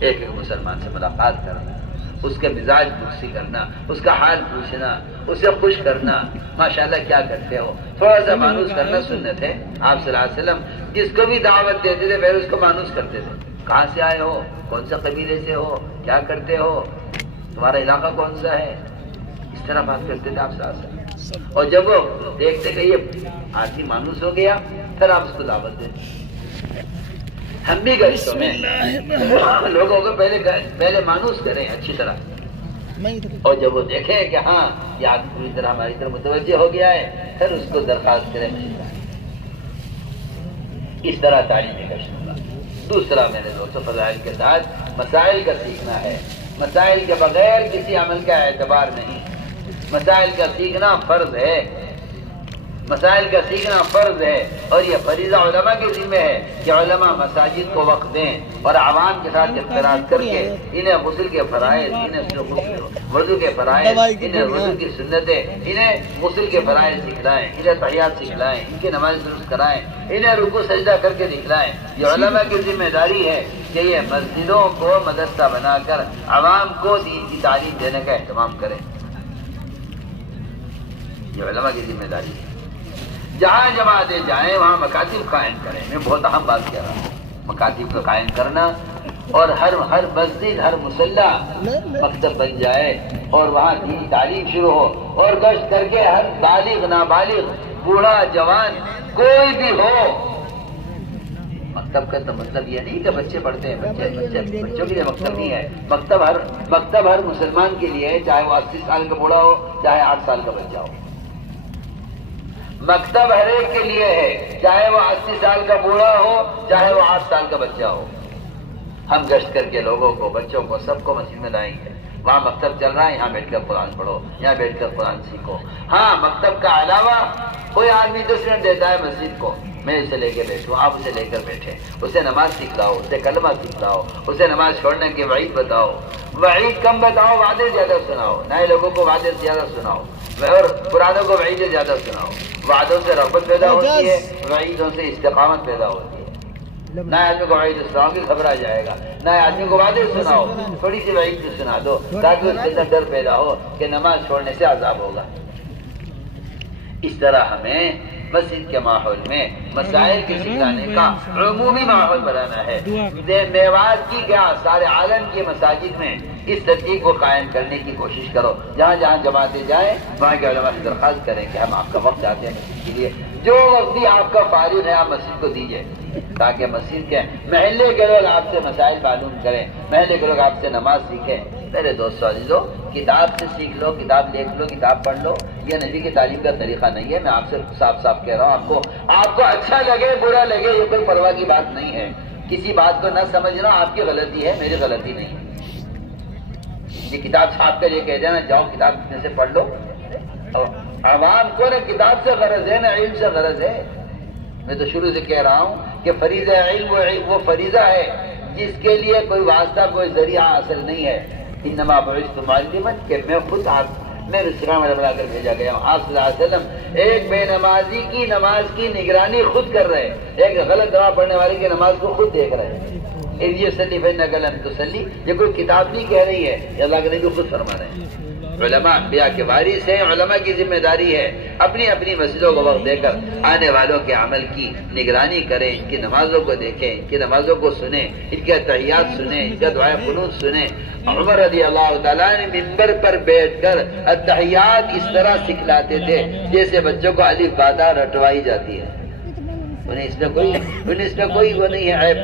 ایک ایک مسلمان سے ملاقات کرنا, اس کے مزاج پرسی کرنا, اس کا حال پوچھنا, اسے خوش کرنا. ماشاءاللہ کیا کرتے ہو, تھوڑا سا مانوس کرنا سنت ہے. آپ صلی اللہ علیہ وسلم جس کو بھی دعوت دیتے تھے پہلے اس کو مانوس کرتے تھے. کہاں سے آئے ہو, کون سا قبیلے سے ہو, کیا کرتے ہو, تمہارا علاقہ کون سا ہے, اس طرح بات کرتے تھے آپ صلی اللہ علیہ وسلم. اور جب وہ دیکھتے کہ یہ آدمی مانوس ہو گیا پھر آپ اس کو دعوت دیتے. ہم بھی گشتوں میں لوگوں کو پہلے مانوس کریں اچھی طرح, اور جب وہ دیکھیں کہ ہاں یہ آدمی پوری طرح ہماری طرف متوجہ ہو گیا ہے پھر اس کو درخواست کریں. اس طرح تعلیم گشت ہوگا. دوسرا میں نے دوستوں فضائل کے ساتھ مسائل کا سیکھنا ہے. مسائل کے بغیر کسی عمل کا اعتبار نہیں. مسائل کا سیکھنا فرض ہے, مسائل کا سیکھنا فرض ہے, اور یہ فریضہ علماء کے ذمہ ہے کہ علماء مساجد کو وقت دیں اور عوام کے ساتھ اختلاط کر کے انہیں غسل کے فرائض, انہیں وضو کے فرائض, انہیں وضو کی سنتیں, انہیں غسل کے فرائض سکھلائیں, انہیں تحیات سکھلائیں, ان کی نماز درست کرائیں, انہیں رکوع سجدہ کر کے دکھلائیں. یہ علماء کی ذمہ داری ہے کہ یہ مسجدوں کو مدرسہ بنا کر عوام کو دین کی تعلیم دینے کا اہتمام کریں. یہ علماء کی ذمہ داری ہے. جہاں جماعتیں جائیں وہاں مکاتب قائم کریں. میں بہت اہم بات کہہ رہا ہوں, مکاتب کو قائم کرنا, اور ہر مسجد ہر مصلح مکتب بن جائے اور وہاں دینی تعلیم شروع ہو. اور گشت کر کے ہر بالغ نابالغ بوڑھا جوان کوئی بھی ہو. مکتب کا تو مطلب یہ نہیں کہ بچے پڑھتے ہیں, بچوں کے لیے مکتب نہیں ہے. مکتب ہر مسلمان کے لیے ہے, چاہے وہ 80 سال کا بوڑھا ہو چاہے 8 سال کا بچہ ہو. مکتب ہر ایک کے لیے ہے, چاہے وہ 80 سال کا بوڑھا ہو چاہے وہ 8 سال کا بچہ ہو. ہم گشت کر کے لوگوں کو, بچوں کو, سب کو مسجد میں لائیں گے. وہاں مکتب چل رہا ہے, یہاں بیٹھ کر قرآن پڑھو, یہاں بیٹھ کر قرآن سیکھو. ہاں مکتب کا علاوہ کوئی آدمی 10 منٹ دیتا ہے مسجد کو, میں اسے لے کے بیٹھوں, آپ اسے لے کر بیٹھے, اسے نماز سکھلاؤ, اسے کلمہ سکھلاؤ, اسے نماز چھوڑنے کی وعید بتاؤ. وعید کم بتاؤ, وعدے زیادہ سناؤ. نئے لوگوں کو وعدے زیادہ سناؤ اور پرانوں کو وعیدیں زیادہ سناؤ. وعدوں سے رغبت پیدا ہوتی ہے, وعیدوں سے استقامت پیدا ہوتی ہے. نئے آدمی کو وعید سناؤ کہ گھبرا جائے گا. نئے آدمی کو وعدے سناؤ, تھوڑی سی وعید سنا دو تاکہ اس کے اندر ڈر پیدا ہو کہ نماز چھوڑنے سے عذاب ہوگا. اس طرح ہمیں مسجد کے ماحول میں مسائل کے سکھانے کا عمومی ماحول بنانا ہے. میوات کی کیا سارے عالم کی مساجد میں اس ترتیب کو قائم کرنے کی کوشش کرو. جہاں جہاں جماعتیں جائیں وہاں کے علماء سے درخواست کریں کہ ہم آپ کا وقت چاہتے ہیں مسجد کے لیے. جو وقت بھی آپ کا فارغ ہے آپ مسجد کو دیجیے تاکہ مسجد کے محلے کے لوگ آپ سے مسائل معلوم کریں, محلے کے لوگ آپ سے نماز سیکھیں. میرے دوستو عزیزو, کتاب سے سیکھ لو, کتاب لکھ لو, کتاب پڑھ لو, یہ نبی کی تعلیم کا طریقہ نہیں ہے. میں آپ سے صاف صاف کہہ رہا ہوں, آپ کو اچھا لگے برا لگے یہ کوئی پرواہ کی بات نہیں ہے. کسی بات کو نہ سمجھنا آپ کی غلطی ہے, میری غلطی نہیں ہے. یہ کتاب چھاپ کر یہ کہہ دینا جاؤ کتاب سے پڑھ لو, عوام کو نہ کتاب سے غرض ہے نہ علم سے غرض ہے. میں تو شروع سے کہہ رہا ہوں کہ فریضہ علم وہ فریضہ ہے جس کے لیے کوئی واسطہ کوئی ذریعہ حاصل نہیں ہے. انما بعثت معلما, کہ میں خود میں اسلام بنا کر بھیجا گیا ہوں. آپ صلی اللہ علیہ وسلم ایک بے نمازی کی نماز کی نگرانی خود کر رہے, ایک غلط دعا پڑھنے والے کی نماز کو خود دیکھ رہے ہیں. یہ کوئی کتاب نہیں کہہ رہی ہے, یہ اللہ کے نبی خود فرما رہے ہیں. علماء انبیاء کے وارث ہیں، علماء کی ذمہ داری ہے اپنی اپنی مسجدوں کو وقت دے کر آنے والوں کے عمل کی نگرانی کریں، ان کی نمازوں کو دیکھیں، ان کی نمازوں کو سنیں، ان کے تحیات سنیں، ان کا دعائے قنوت سنیں۔ عمر رضی اللہ تعالیٰ نے ممبر پر بیٹھ کر التحیات اس طرح سکھلاتے تھے جیسے بچوں کو الف باتا رٹوائی جاتی ہے۔ انہیں اس میں کوئی وہ نہیں ہے عیب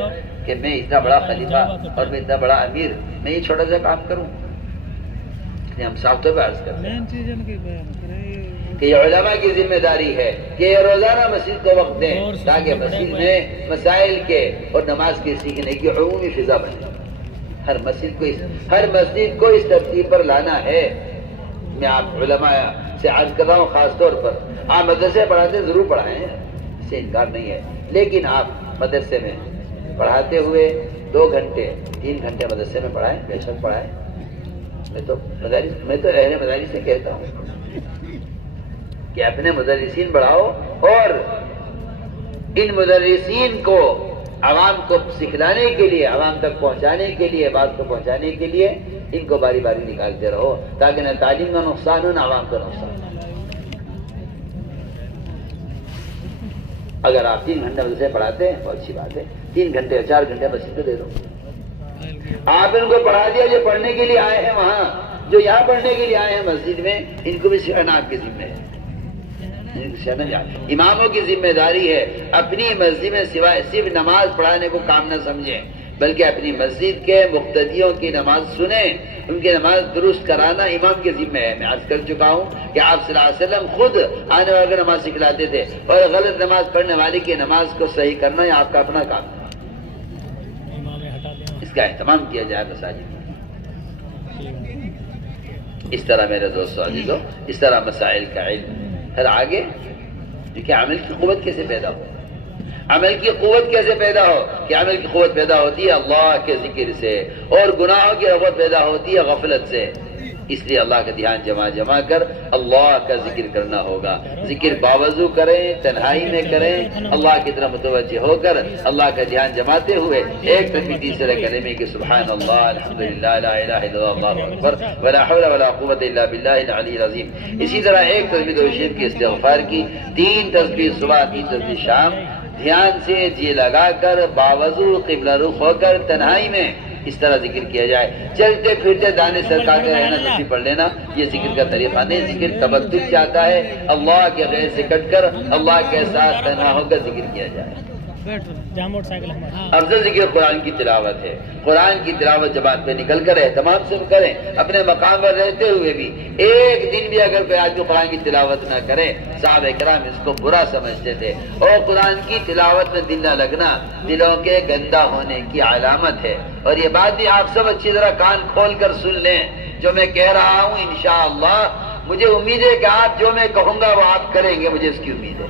کہ میں اتنا بڑا خلیفہ اور میں اتنا بڑا امیر میں یہ چھوٹا سا کام کروں۔ ہم صاف طور پہ عرض کرتے ہیں کہ یہ علماء کی ذمہ داری ہے کہ یہ روزانہ مسجد کو وقت دیں تاکہ مسجد میں مسائل کے اور نماز کے سیکھنے کی عمومی فضا بنے۔ ہر مسجد کو اس ترتیب پر لانا ہے۔ میں آپ علماء سے عرض کر رہا ہوں، خاص طور پر آپ مدرسے پڑھاتے ضرور پڑھائیں، اس سے انکار نہیں ہے، لیکن آپ مدرسے میں پڑھاتے ہوئے 2 گھنٹے 3 گھنٹے مدرسے میں پڑھائیں، بے شک پڑھائیں۔ میں تو اہل مدارس سے کہتا ہوں کہ اپنے مدرسین بڑھاؤ اور ان مدرسین کو عوام کو سکھلانے کے لیے، عوام تک پہنچانے کے لیے، بات کو پہنچانے کے لیے ان کو باری باری نکالتے رہو تاکہ نہ تعلیم کا نقصان ہو نہ عوام کا نقصان ہو۔ اگر آپ 3 گھنٹے مدرسے پڑھاتے ہیں بہت اچھی بات ہے، 3 گھنٹے 4 گھنٹے مسجد کو دے دو۔ آپ ان کو پڑھا دیا جو پڑھنے کے لیے آئے ہیں وہاں، جو یہاں پڑھنے کے لیے آئے ہیں مسجد میں، ان کو بھی سکھانا آپ کے ذمہ ہے۔ اماموں کی ذمہ داری ہے اپنی مسجد میں سوائے صرف نماز پڑھانے کو کام نہ سمجھیں، بلکہ اپنی مسجد کے مقتدیوں کی نماز سنیں، ان کی نماز درست کرانا امام کے ذمہ ہے۔ میں عرض کر چکا ہوں کہ آپ صلی اللہ علیہ وسلم خود آنے والے کو نماز سکھلاتے تھے، اور غلط نماز پڑھنے والے کی نماز کو صحیح کرنا یہ آپ کا اپنا کام ہے۔ اس کا اہتمام کیا جائے مساجد میں۔ اس طرح میرے دوستو عزیزو، اس طرح مسائل کا علم۔ پھر آگے دیکھیں عمل کی قوت کیسے پیدا ہو، عمل کی قوت کیسے پیدا ہو کہ عمل کی قوت پیدا ہوتی ہے اللہ کے ذکر سے، اور گناہوں کی قوت پیدا ہوتی ہے غفلت سے۔ اس لیے اللہ کا دھیان جمع کر اللہ کا ذکر کرنا ہوگا۔ ذکر باوضو کریں، تنہائی میں کریں، اللہ کی طرف متوجہ ہو کر اللہ کا دھیان جماتے ہوئے ایک تکبیر تیسرے کلمے کی سبحان اللہ الحمدللہ لا الہ الا اللہ اللہ اکبر ولا حول ولا قوت الا باللہ العلی العظیم۔ اسی طرح ایک تسبیح درود شریف کی استغفار کی، 3 تسبیح صبح 3 تسبیح شام، دھیان سے جی لگا کر باوضو قبلہ رخ ہو کر تنہائی میں اس طرح ذکر کیا جائے۔ چلتے پھرتے دانے سرکاتے رہنا، تسبیح پڑھ لینا، یہ ذکر کا طریقہ نہیں۔ ذکر تبدل چاہتا ہے اللہ کے غیر سے کٹ کر اللہ کے ساتھ تنہا ہو کر ذکر کیا جائے۔ افضل ذکر قرآن کی تلاوت ہے۔ قرآن کی تلاوت جماعت پہ نکل کر اہتمام سے کریں، اپنے مقام پر رہتے ہوئے بھی ایک دن بھی اگر کوئی آدمی قرآن کی تلاوت نہ کرے، صحابہ کرام اس کو برا سمجھتے تھے، اور قرآن کی تلاوت میں دل نہ لگنا دلوں کے گندا ہونے کی علامت ہے۔ اور یہ بات بھی آپ سب اچھی طرح کان کھول کر سن لیں، جو میں کہہ رہا ہوں انشاءاللہ مجھے امید ہے کہ آپ جو میں کہوں گا وہ آپ کریں گے، مجھے اس کی امید ہے،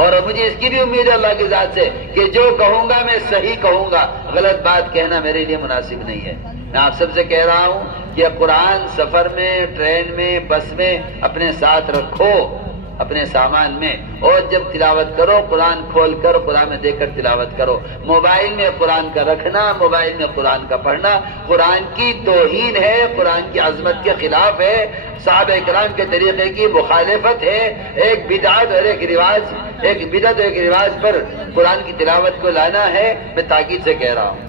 اور مجھے اس کی بھی امید ہے اللہ کی ذات سے کہ جو کہوں گا میں صحیح کہوں گا، غلط بات کہنا میرے لیے مناسب نہیں ہے۔ میں آپ سب سے کہہ رہا ہوں کہ قرآن سفر میں، ٹرین میں، بس میں اپنے ساتھ رکھو، اپنے سامان میں، اور جب تلاوت کرو قرآن کھول کر قرآن میں دیکھ کر تلاوت کرو۔ موبائل میں قرآن کا رکھنا، موبائل میں قرآن کا پڑھنا قرآن کی توہین ہے، قرآن کی عظمت کے خلاف ہے، صحابہ کرام کے طریقے کی مخالفت ہے۔ ایک بدعت اور ایک رواج، ایک بدعت اور ایک رواج پر قرآن کی تلاوت کو لانا ہے۔ میں تاکید سے کہہ رہا ہوں،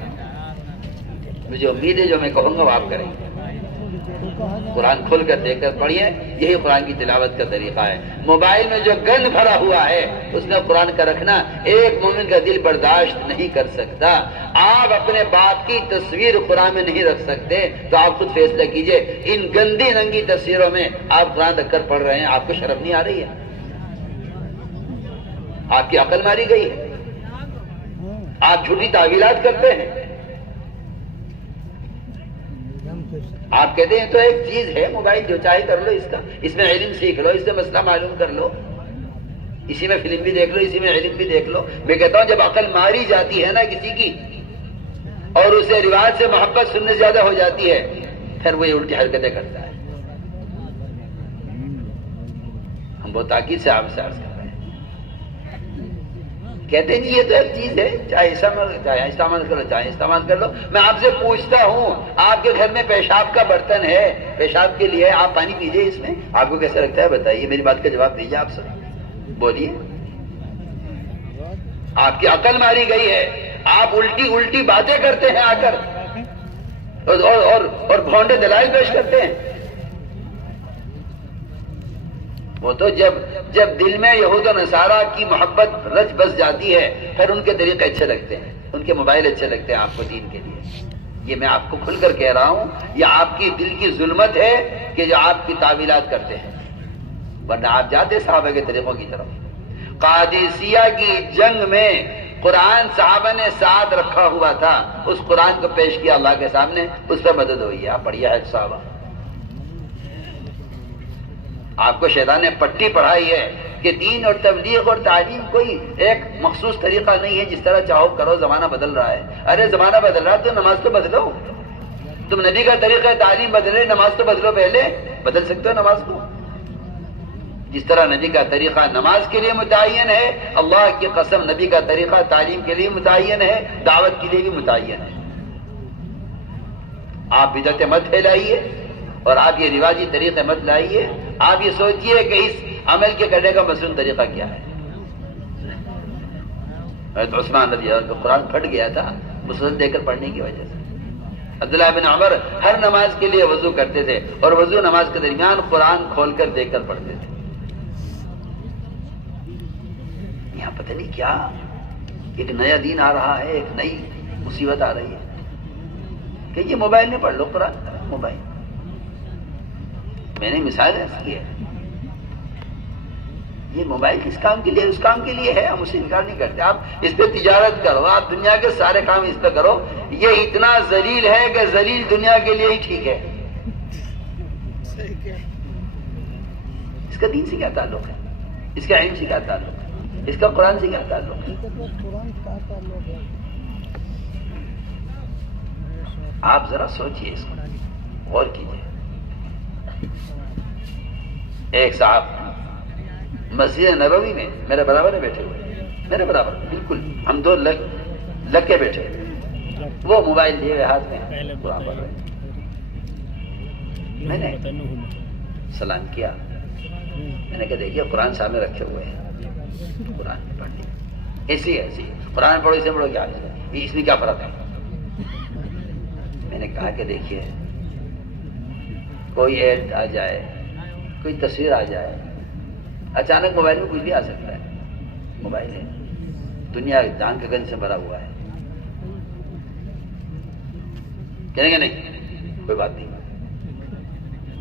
مجھے امید ہے جو میں کہوں گا وہ آپ کریں گے۔ قرآن کھول کر دیکھ کر پڑھیے، یہی قرآن کی تلاوت کا طریقہ ہے۔ موبائل میں جو گند بھرا ہوا ہے اس میں قرآن کا رکھنا ایک مومن کا دل برداشت نہیں کر سکتا۔ آپ اپنے باپ کی تصویر قرآن میں نہیں رکھ سکتے تو آپ خود فیصلہ کیجئے، ان گندی رنگی تصویروں میں آپ قرآن رکھ کر پڑھ رہے ہیں، آپ کو شرم نہیں آ رہی ہے؟ آپ کی عقل ماری گئی ہے؟ آپ جھوٹی تعویلات کرتے ہیں؟ آپ کہتے ہیں تو ایک چیز ہے موبائل، جو چاہے کر لو، اس میں علم سیکھ لو، اس سے مسئلہ معلوم کر لو، اسی میں فلم بھی دیکھ لو، اسی میں علم بھی دیکھ لو۔ میں کہتا ہوں جب عقل ماری جاتی ہے نا کسی کی، اور اسے رواج سے محبت سننے زیادہ ہو جاتی ہے، پھر وہ یہ الٹی حرکتیں کرتا ہے۔ ہم بہت تاکید سے آپ سے عرض کر رہے ہیں کہتے نہیں یہ تو ایک چیز ہے، چاہے چاہے استعمال کرو، چاہے استعمال کر لو۔ میں آپ سے پوچھتا ہوں، آپ کے گھر میں پیشاب کا برتن ہے، پیشاب کے لیے آپ پانی پیجیے اس میں، آپ کو کیسا لگتا ہے بتائیے، میری بات کا جواب دیجیے آپ سب، بولیے۔ آپ کی عقل ماری گئی ہے، آپ الٹی باتیں کرتے ہیں آ کر، اور بھونڈے دلائل پیش کرتے ہیں۔ وہ تو جب دل میں یہود و نصارہ کی محبت رچ بس جاتی ہے، پھر ان کے طریقے اچھے لگتے ہیں، ان کے موبائل اچھے لگتے ہیں آپ کو دین کے لیے۔ یہ میں آپ کو کھل کر کہہ رہا ہوں، یہ آپ کی دل کی ظلمت ہے کہ جو آپ کی تعویلات کرتے ہیں، ورنہ آپ جاتے صحابہ کے طریقوں کی طرف۔ قادسیہ کی جنگ میں قرآن صحابہ نے ساتھ رکھا ہوا تھا، اس قرآن کو پیش کیا اللہ کے سامنے، اس پر مدد ہوئی ہے۔ آپ پڑھیے ہے صحابہ، آپ کو شیطان نے پٹی پڑھائی ہے کہ دین اور تبلیغ اور تعلیم کوئی ایک مخصوص طریقہ نہیں ہے، جس طرح چاہو کرو، زمانہ بدل رہا ہے۔ ارے زمانہ بدل رہا ہے تو نماز تو بدلو، تم نبی کا طریقہ تعلیم بدلے، نماز تو بدلو، پہلے بدل سکتے ہو نماز کو۔ جس طرح نبی کا طریقہ نماز کے لیے متعین ہے، اللہ کی قسم نبی کا طریقہ تعلیم کے لیے متعین ہے، دعوت کے لیے بھی متعین ہے۔ آپ بدعتیں مت پھیلائیے اور آپ یہ رواجی طریقے مت لائیے۔ آپ یہ سوچئے کہ اس عمل کے کرنے کا مصنون طریقہ کیا ہے۔ حضرت عثمان رضی اللہ عنہ کو قرآن پھٹ گیا تھا مسلسل دے کر پڑھنے کی وجہ سے۔ عبداللہ بن عمر ہر نماز کے لیے وضو کرتے تھے اور وضو نماز کے درمیان قرآن کھول کر دیکھ کر پڑھتے تھے۔ یہاں پتہ نہیں کیا ایک نیا دین آ رہا ہے، ایک نئی مصیبت آ رہی ہے کہ یہ موبائل میں پڑھ لو قرآن، موبائل۔ میں نے مثال ایسی کی ہے، یہ موبائل کس کام کے لیے؟ اس کام کے لیے ہے، ہم اسے انکار نہیں کرتے۔ آپ اس پہ تجارت کرو، آپ دنیا کے سارے کام اس پہ کرو، یہ اتنا ذلیل ہے کہ ذلیل دنیا کے لیے ہی ٹھیک ہے۔ اس کا دین سے کیا تعلق ہے؟ اس کا علم سے کیا تعلق ہے؟ اس کا قرآن سے کیا تعلق ہے؟ آپ ذرا سوچئے، اس کو غور کیجئے۔ ایک صاحب مسجد نبوی میں میرے برابر بیٹھے ہوئے، میرے برابر بالکل، ہم دو لگ کے بیٹھے، وہ موبائل لیے ہوئے ہاتھ میں قرآن پڑھ رہے۔ میں نے سلام کیا، میں نے کہا دیکھیے قرآن سامنے رکھے ہوئے ہیں، قرآن پڑھنے ایسی قرآن پڑھو، اسے پڑھو، کیا اس میں کیا فرق ہے؟ میں نے کہا کہ دیکھیے کوئی ایڈ آ جائے، کوئی تصویر آ جائے، اچانک موبائل میں کچھ بھی آ سکتا ہے، موبائل ہے، دنیا جان کے گن سے بھرا ہوا ہے، کہیں گے نہیں کوئی بات نہیں،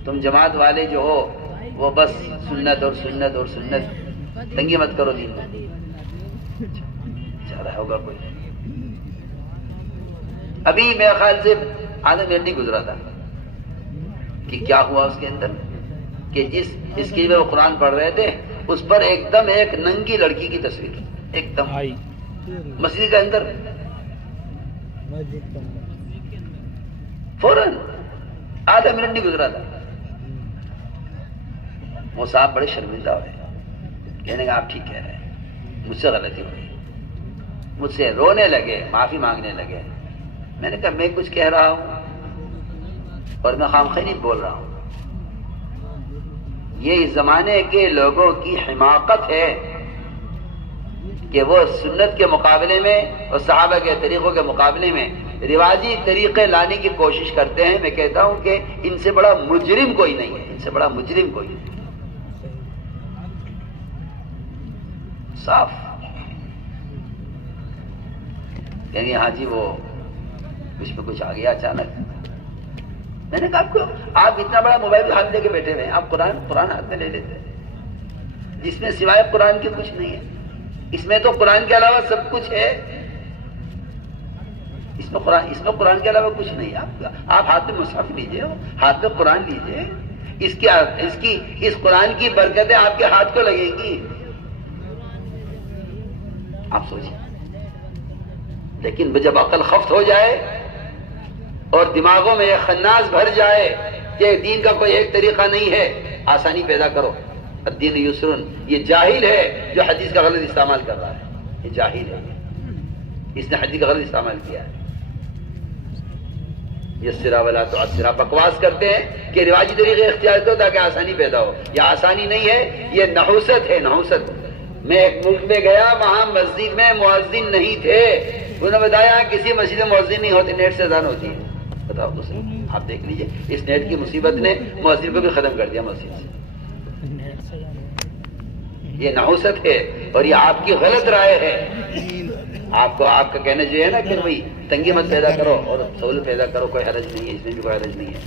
تم جماعت والے جو ہو وہ بس سنت اور سنت اور سنت، تنگی مت کرو دین میں، چاہ رہا ہوگا کوئی۔ ابھی میرے خیال سے آدھا منٹ نہیں گزرا تھا کہ کیا ہوا اس کے اندر، کہ جس اسکرین میں وہ قرآن پڑھ رہے تھے اس پر ایک دم ایک ننگی لڑکی کی تصویر، ایک دم مسجد کے اندر، فوراً آدھا منٹ نہیں گزرا تھا۔ وہ صاحب بڑے شرمندہ ہوئے، کہنے کا آپ ٹھیک کہہ رہے ہیں، مجھ سے غلطی ہوئی، مجھ سے رونے لگے، معافی مانگنے لگے۔ میں نے کہا میں کچھ کہہ رہا ہوں اور میں خامخواہ نہیں بول رہا ہوں، یہ اس زمانے کے لوگوں کی حماقت ہے کہ وہ سنت کے مقابلے میں اور صحابہ کے طریقوں کے مقابلے میں رواجی طریقے لانے کی کوشش کرتے ہیں۔ میں کہتا ہوں کہ ان سے بڑا مجرم کوئی نہیں ہے، ان سے بڑا مجرم کوئی نہیں، صاف۔ یعنی ہاں جی وہ اس میں کچھ آ گیا اچانک۔ میں نے کہا آپ اتنا بڑا موبائل ہاتھ لے کے بیٹھے ہوئے ہیں، آپ قرآن ہاتھ میں لے لیتے ہیں جس میں سوائے قرآن کے کچھ نہیں ہے، اس میں تو قرآن کے علاوہ سب کچھ ہے، اس میں قرآن کے علاوہ کچھ نہیں ہے۔ آپ ہاتھ میں مصحف لیجئے، ہاتھ میں قرآن لیجئے، اس قرآن کی برکتیں آپ کے ہاتھ کو لگیں گی، آپ سوچیں۔ لیکن جب عقل خفت ہو جائے اور دماغوں میں ایک خناس بھر جائے کہ دین کا کوئی ایک طریقہ نہیں ہے، آسانی پیدا کرو، الدین یسرن، یہ جاہل ہے جو حدیث کا غلط استعمال کر رہا ہے۔ یہ جاہل ہے، اس نے حدیث کا غلط استعمال کیا ہے. یسرا ولا تعسرا، بکواس کرتے ہیں کہ رواجی طریقے اختیار کرو تاکہ آسانی پیدا ہو. یہ آسانی نہیں ہے، یہ نحوست ہے، نحوست. میں ایک ملک میں گیا، وہاں مسجد میں مؤذن نہیں تھے. انہوں نے بتایا کسی مسجد میں مؤذن نہیں ہوتے، نیٹ سے اذان ہوتی ہے. بتاؤ دوسرے، آپ دیکھ لیجئے اس نیٹ کی مصیبت نے مؤذن کو بھی ختم کر دیا مسجد سے. یہ نحوست ہے اور یہ آپ کی غلط رائے ہے. آپ کو آپ کا کہنا جو ہے نا کہ بھائی تنگی مت پیدا کرو اور سہولت پیدا کرو، کوئی حرج نہیں ہے، اس میں بھی کوئی حرج نہیں ہے.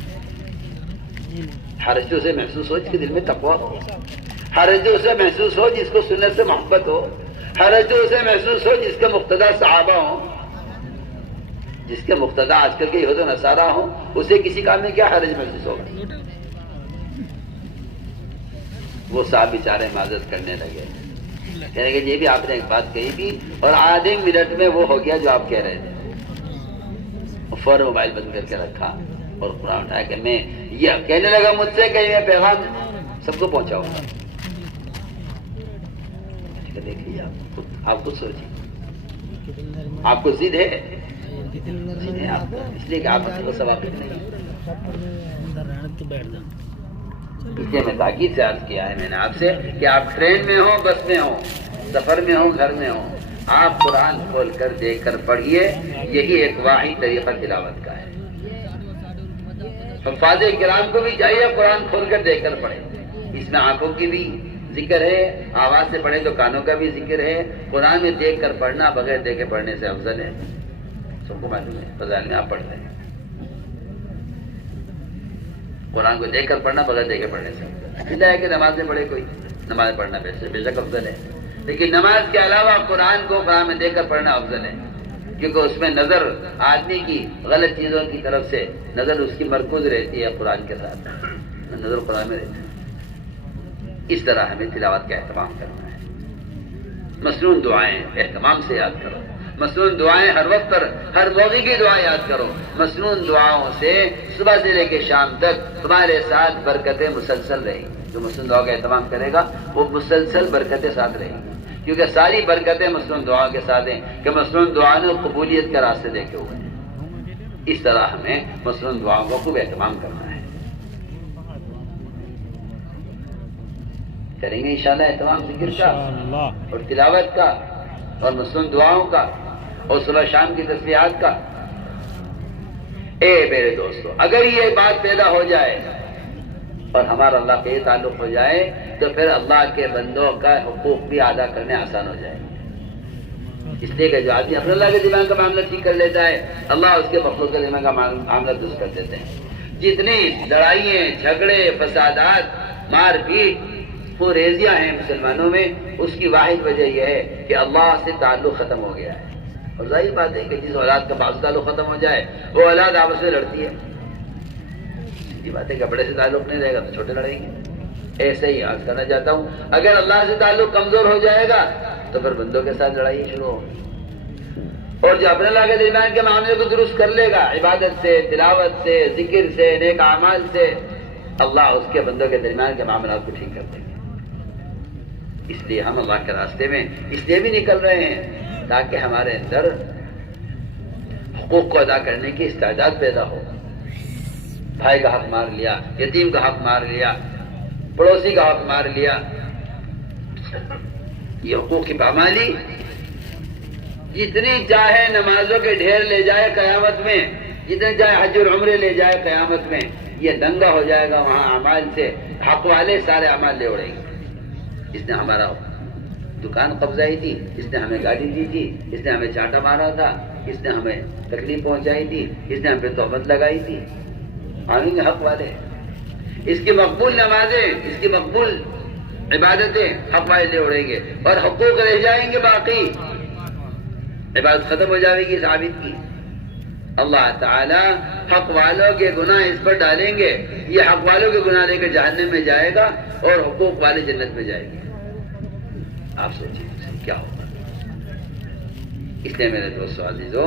حرج تو اسے محسوس ہو جس کے دل میں تقویٰ ہو، حرج تو اسے محسوس ہو جس کو سنت سے محبت ہو، حرج تو اسے محسوس ہو جس کے مقتدیٰ صحابہ ہوں، جس کے مقتدیٰ آج کل کے یہود و نصارہ ہوں. اسے کسی کام میں کیا حرج محسوس ہوگا؟ وہ صاحب بیچارے معذرت کرنے لگے، کہنے کہ یہ بھی آپ نے ایک بات کہی تھی اور آدھے منٹ میں وہ ہو گیا جو آپ کہہ رہے تھے. فوراً موبائل بند کر کے رکھا اور قرآن اٹھایا کہ میں یہ کہنے لگا مجھ سے کہ میں پیغام سب کو پہنچاؤں گا. دیکھ لیجیے آپ خود سوچیے، آپ کو ضد ہے آپ کو، اس لیے کہ آپ کو ثواب نہیں. اس لیے میں تاکید سے عرض کیا ہے میں نے آپ سے کہ آپ ٹرین میں ہوں، بس میں ہوں، سفر میں ہوں، گھر میں ہوں، آپ قرآن کھول کر دیکھ کر پڑھیے. یہی ایک واحد طریقہ تلاوت کا ہے. حفاظ کرام کو بھی چاہیے قرآن کھول کر دیکھ کر پڑھیں. اس میں آنکھوں کی بھی ذکر ہے، آواز سے پڑھیں تو کانوں کا بھی ذکر ہے. قرآن میں دیکھ کر پڑھنا بغیر دیکھے پڑھنے سے افضل ہے. سب کو معلوم ہے، فضائل میں آپ پڑھتے ہیں. قرآن کو دیکھ کر پڑھنا بغیر دیکھے پڑھنے سے سیدھا ہے کہ نماز میں پڑھے کوئی، نماز پڑھنا بے شک افضل ہے، لیکن نماز کے علاوہ قرآن کو قرآن میں دیکھ کر پڑھنا افضل ہے. کیونکہ اس میں نظر آدمی کی غلط چیزوں کی طرف سے نظر اس کی مرکوز رہتی ہے قرآن کے ساتھ، نظر قرآن میں رہتی ہے. اس طرح ہمیں تلاوت کا اہتمام کرنا ہے. مصنون دعائیں اہتمام سے یاد کرو، مصنون دعائیں ہر وقت پر ہر موقع کی دعا یاد کرو. مصنون دعاؤں سے صبح سے لے کے شام تک تمہارے ساتھ برکتیں مسلسل رہیں گی. جو مصنون دعا کا اہتمام کرے گا وہ مسلسل برکتیں ساتھ رہیں گی، کیونکہ ساری برکتیں مصنون دعا کے ساتھ ہیں کہ مصنون دعا نے قبولیت کے راستے دیکھے ہوئے ہیں. اس طرح ہمیں مصنون دعاؤں کا خوب اہتمام کرنا ہے. کریں گے انشاءاللہ اہتمام ذکر کا اور تلاوت کا اور مصنون دعاؤں کا اور صبح شام کی تسبیحات کا. اے میرے دوستو، اگر یہ بات پیدا ہو جائے اور ہمارا اللہ پہ تعلق ہو جائے تو پھر اللہ کے بندوں کا حقوق بھی ادا کرنے آسان ہو جائے. اس لیے کہ جو آدمی اپنے اللہ کے دماغ کا معاملہ ٹھیک کر لیتا ہے، اللہ اس کے مخلوق کے دماغ کا معاملہ درست کر دیتے ہیں. جتنی لڑائیاں، جھگڑے، فسادات، مار پیٹ، ریزیاں ہیں مسلمانوں میں، اس کی واحد وجہ یہ ہے کہ اللہ سے تعلق ختم ہو گیا ہے. اور ظاہر بات ہے کہ جس اولاد کا بعض تعلق ختم ہو جائے وہ اولاد آپس میں لڑتی ہے. یہ بات ہے کہ بڑے سے تعلق نہیں رہے گا تو چھوٹے لڑیں گے. ایسے ہی عرض کرنا چاہتا ہوں، اگر اللہ سے تعلق کمزور ہو جائے گا تو پھر بندوں کے ساتھ لڑائی شروع ہوگی. اور جو اپنے اللہ کے درمیان کے معاملے کو درست کر لے گا عبادت سے، تلاوت سے، ذکر سے، نیک اعمال سے، اللہ اس کے بندوں کے درمیان کے معاملات کو ٹھیک کر دے گا. اس لیے ہم اللہ کے راستے میں اس لیے بھی نکل رہے ہیں تاکہ ہمارے اندر حقوق کو ادا کرنے کی استعداد پیدا ہو. بھائی کا حق مار لیا، یتیم کا حق مار لیا، پڑوسی کا حق مار لیا، یہ حقوق کی پامالی جتنی چاہے نمازوں کے ڈھیر لے جائے قیامت میں، جتنے چاہے حج اور عمرے لے جائے قیامت میں، یہ دنگا ہو جائے گا وہاں اعمال سے. حق والے سارے اعمال لے اڑیں گے. اس نے ہمارا دکان قبضائی تھی، اس نے ہمیں گالی دی تھی، اس نے ہمیں چانٹا مارا تھا، اس نے ہمیں تکلیف پہنچائی تھی، اس نے ہم پہ تہمت لگائی تھی. آئیں گے حق والے، اس کی مقبول نمازیں، اس کی مقبول عبادتیں حق والے لے اڑیں گے اور حقوق رہ جائیں گے باقی. عبادت ختم ہو جائے گی اس عابد کی. اللہ تعالی حق والوں کے گناہ اس پر ڈالیں گے، یہ حق والوں کے گناہ لے کے جہنم میں جائے گا اور حقوق والے جنت میں جائے گے. آپ سوچیں کیا ہوگا. اس لیے میرے دوستو عزیزو،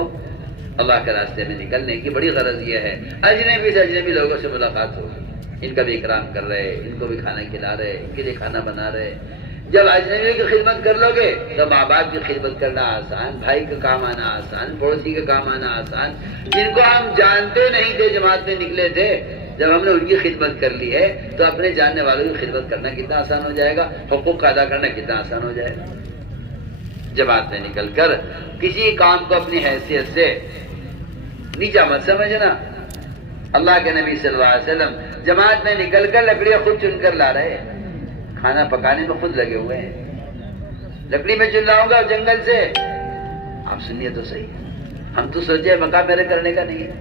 اللہ کے راستے میں نکلنے کی بڑی غرض یہ ہے. اجنبی سے اجنبی لوگوں سے ملاقات ہوگی، ان کا بھی اکرام کر رہے، ان کو بھی کھانا کھلا رہے، ان کے لیے کھانا بنا رہے، جب اجنبی کی خدمت کر لو گے تو ماں باپ کی خدمت کرنا آسان، بھائی کا کام آنا آسان، پڑوسی کا کام آنا آسان، جن کو ہم جانتے نہیں تھے جماعت میں نکلے تھے، جب ہم نے ان کی خدمت کر لی ہے تو اپنے جاننے والوں کی خدمت کرنا کتنا آسان ہو جائے گا، حقوق کا ادا کرنا کتنا آسان ہو جائے گا۔ جماعت میں نکل کر کسی کام کو اپنی حیثیت سے نیچا مت سمجھنا۔ اللہ کے نبی صلی اللہ علیہ وسلم جماعت میں نکل کر لکڑیاں خود چن کر لا رہے ہیں، کھانا پکانے میں خود لگے ہوئے ہیں، لکڑی میں چن لاؤں گا جنگل سے۔ آپ سنیے تو صحیح، ہم تو سوچے مقام میرے کرنے کا نہیں ہے،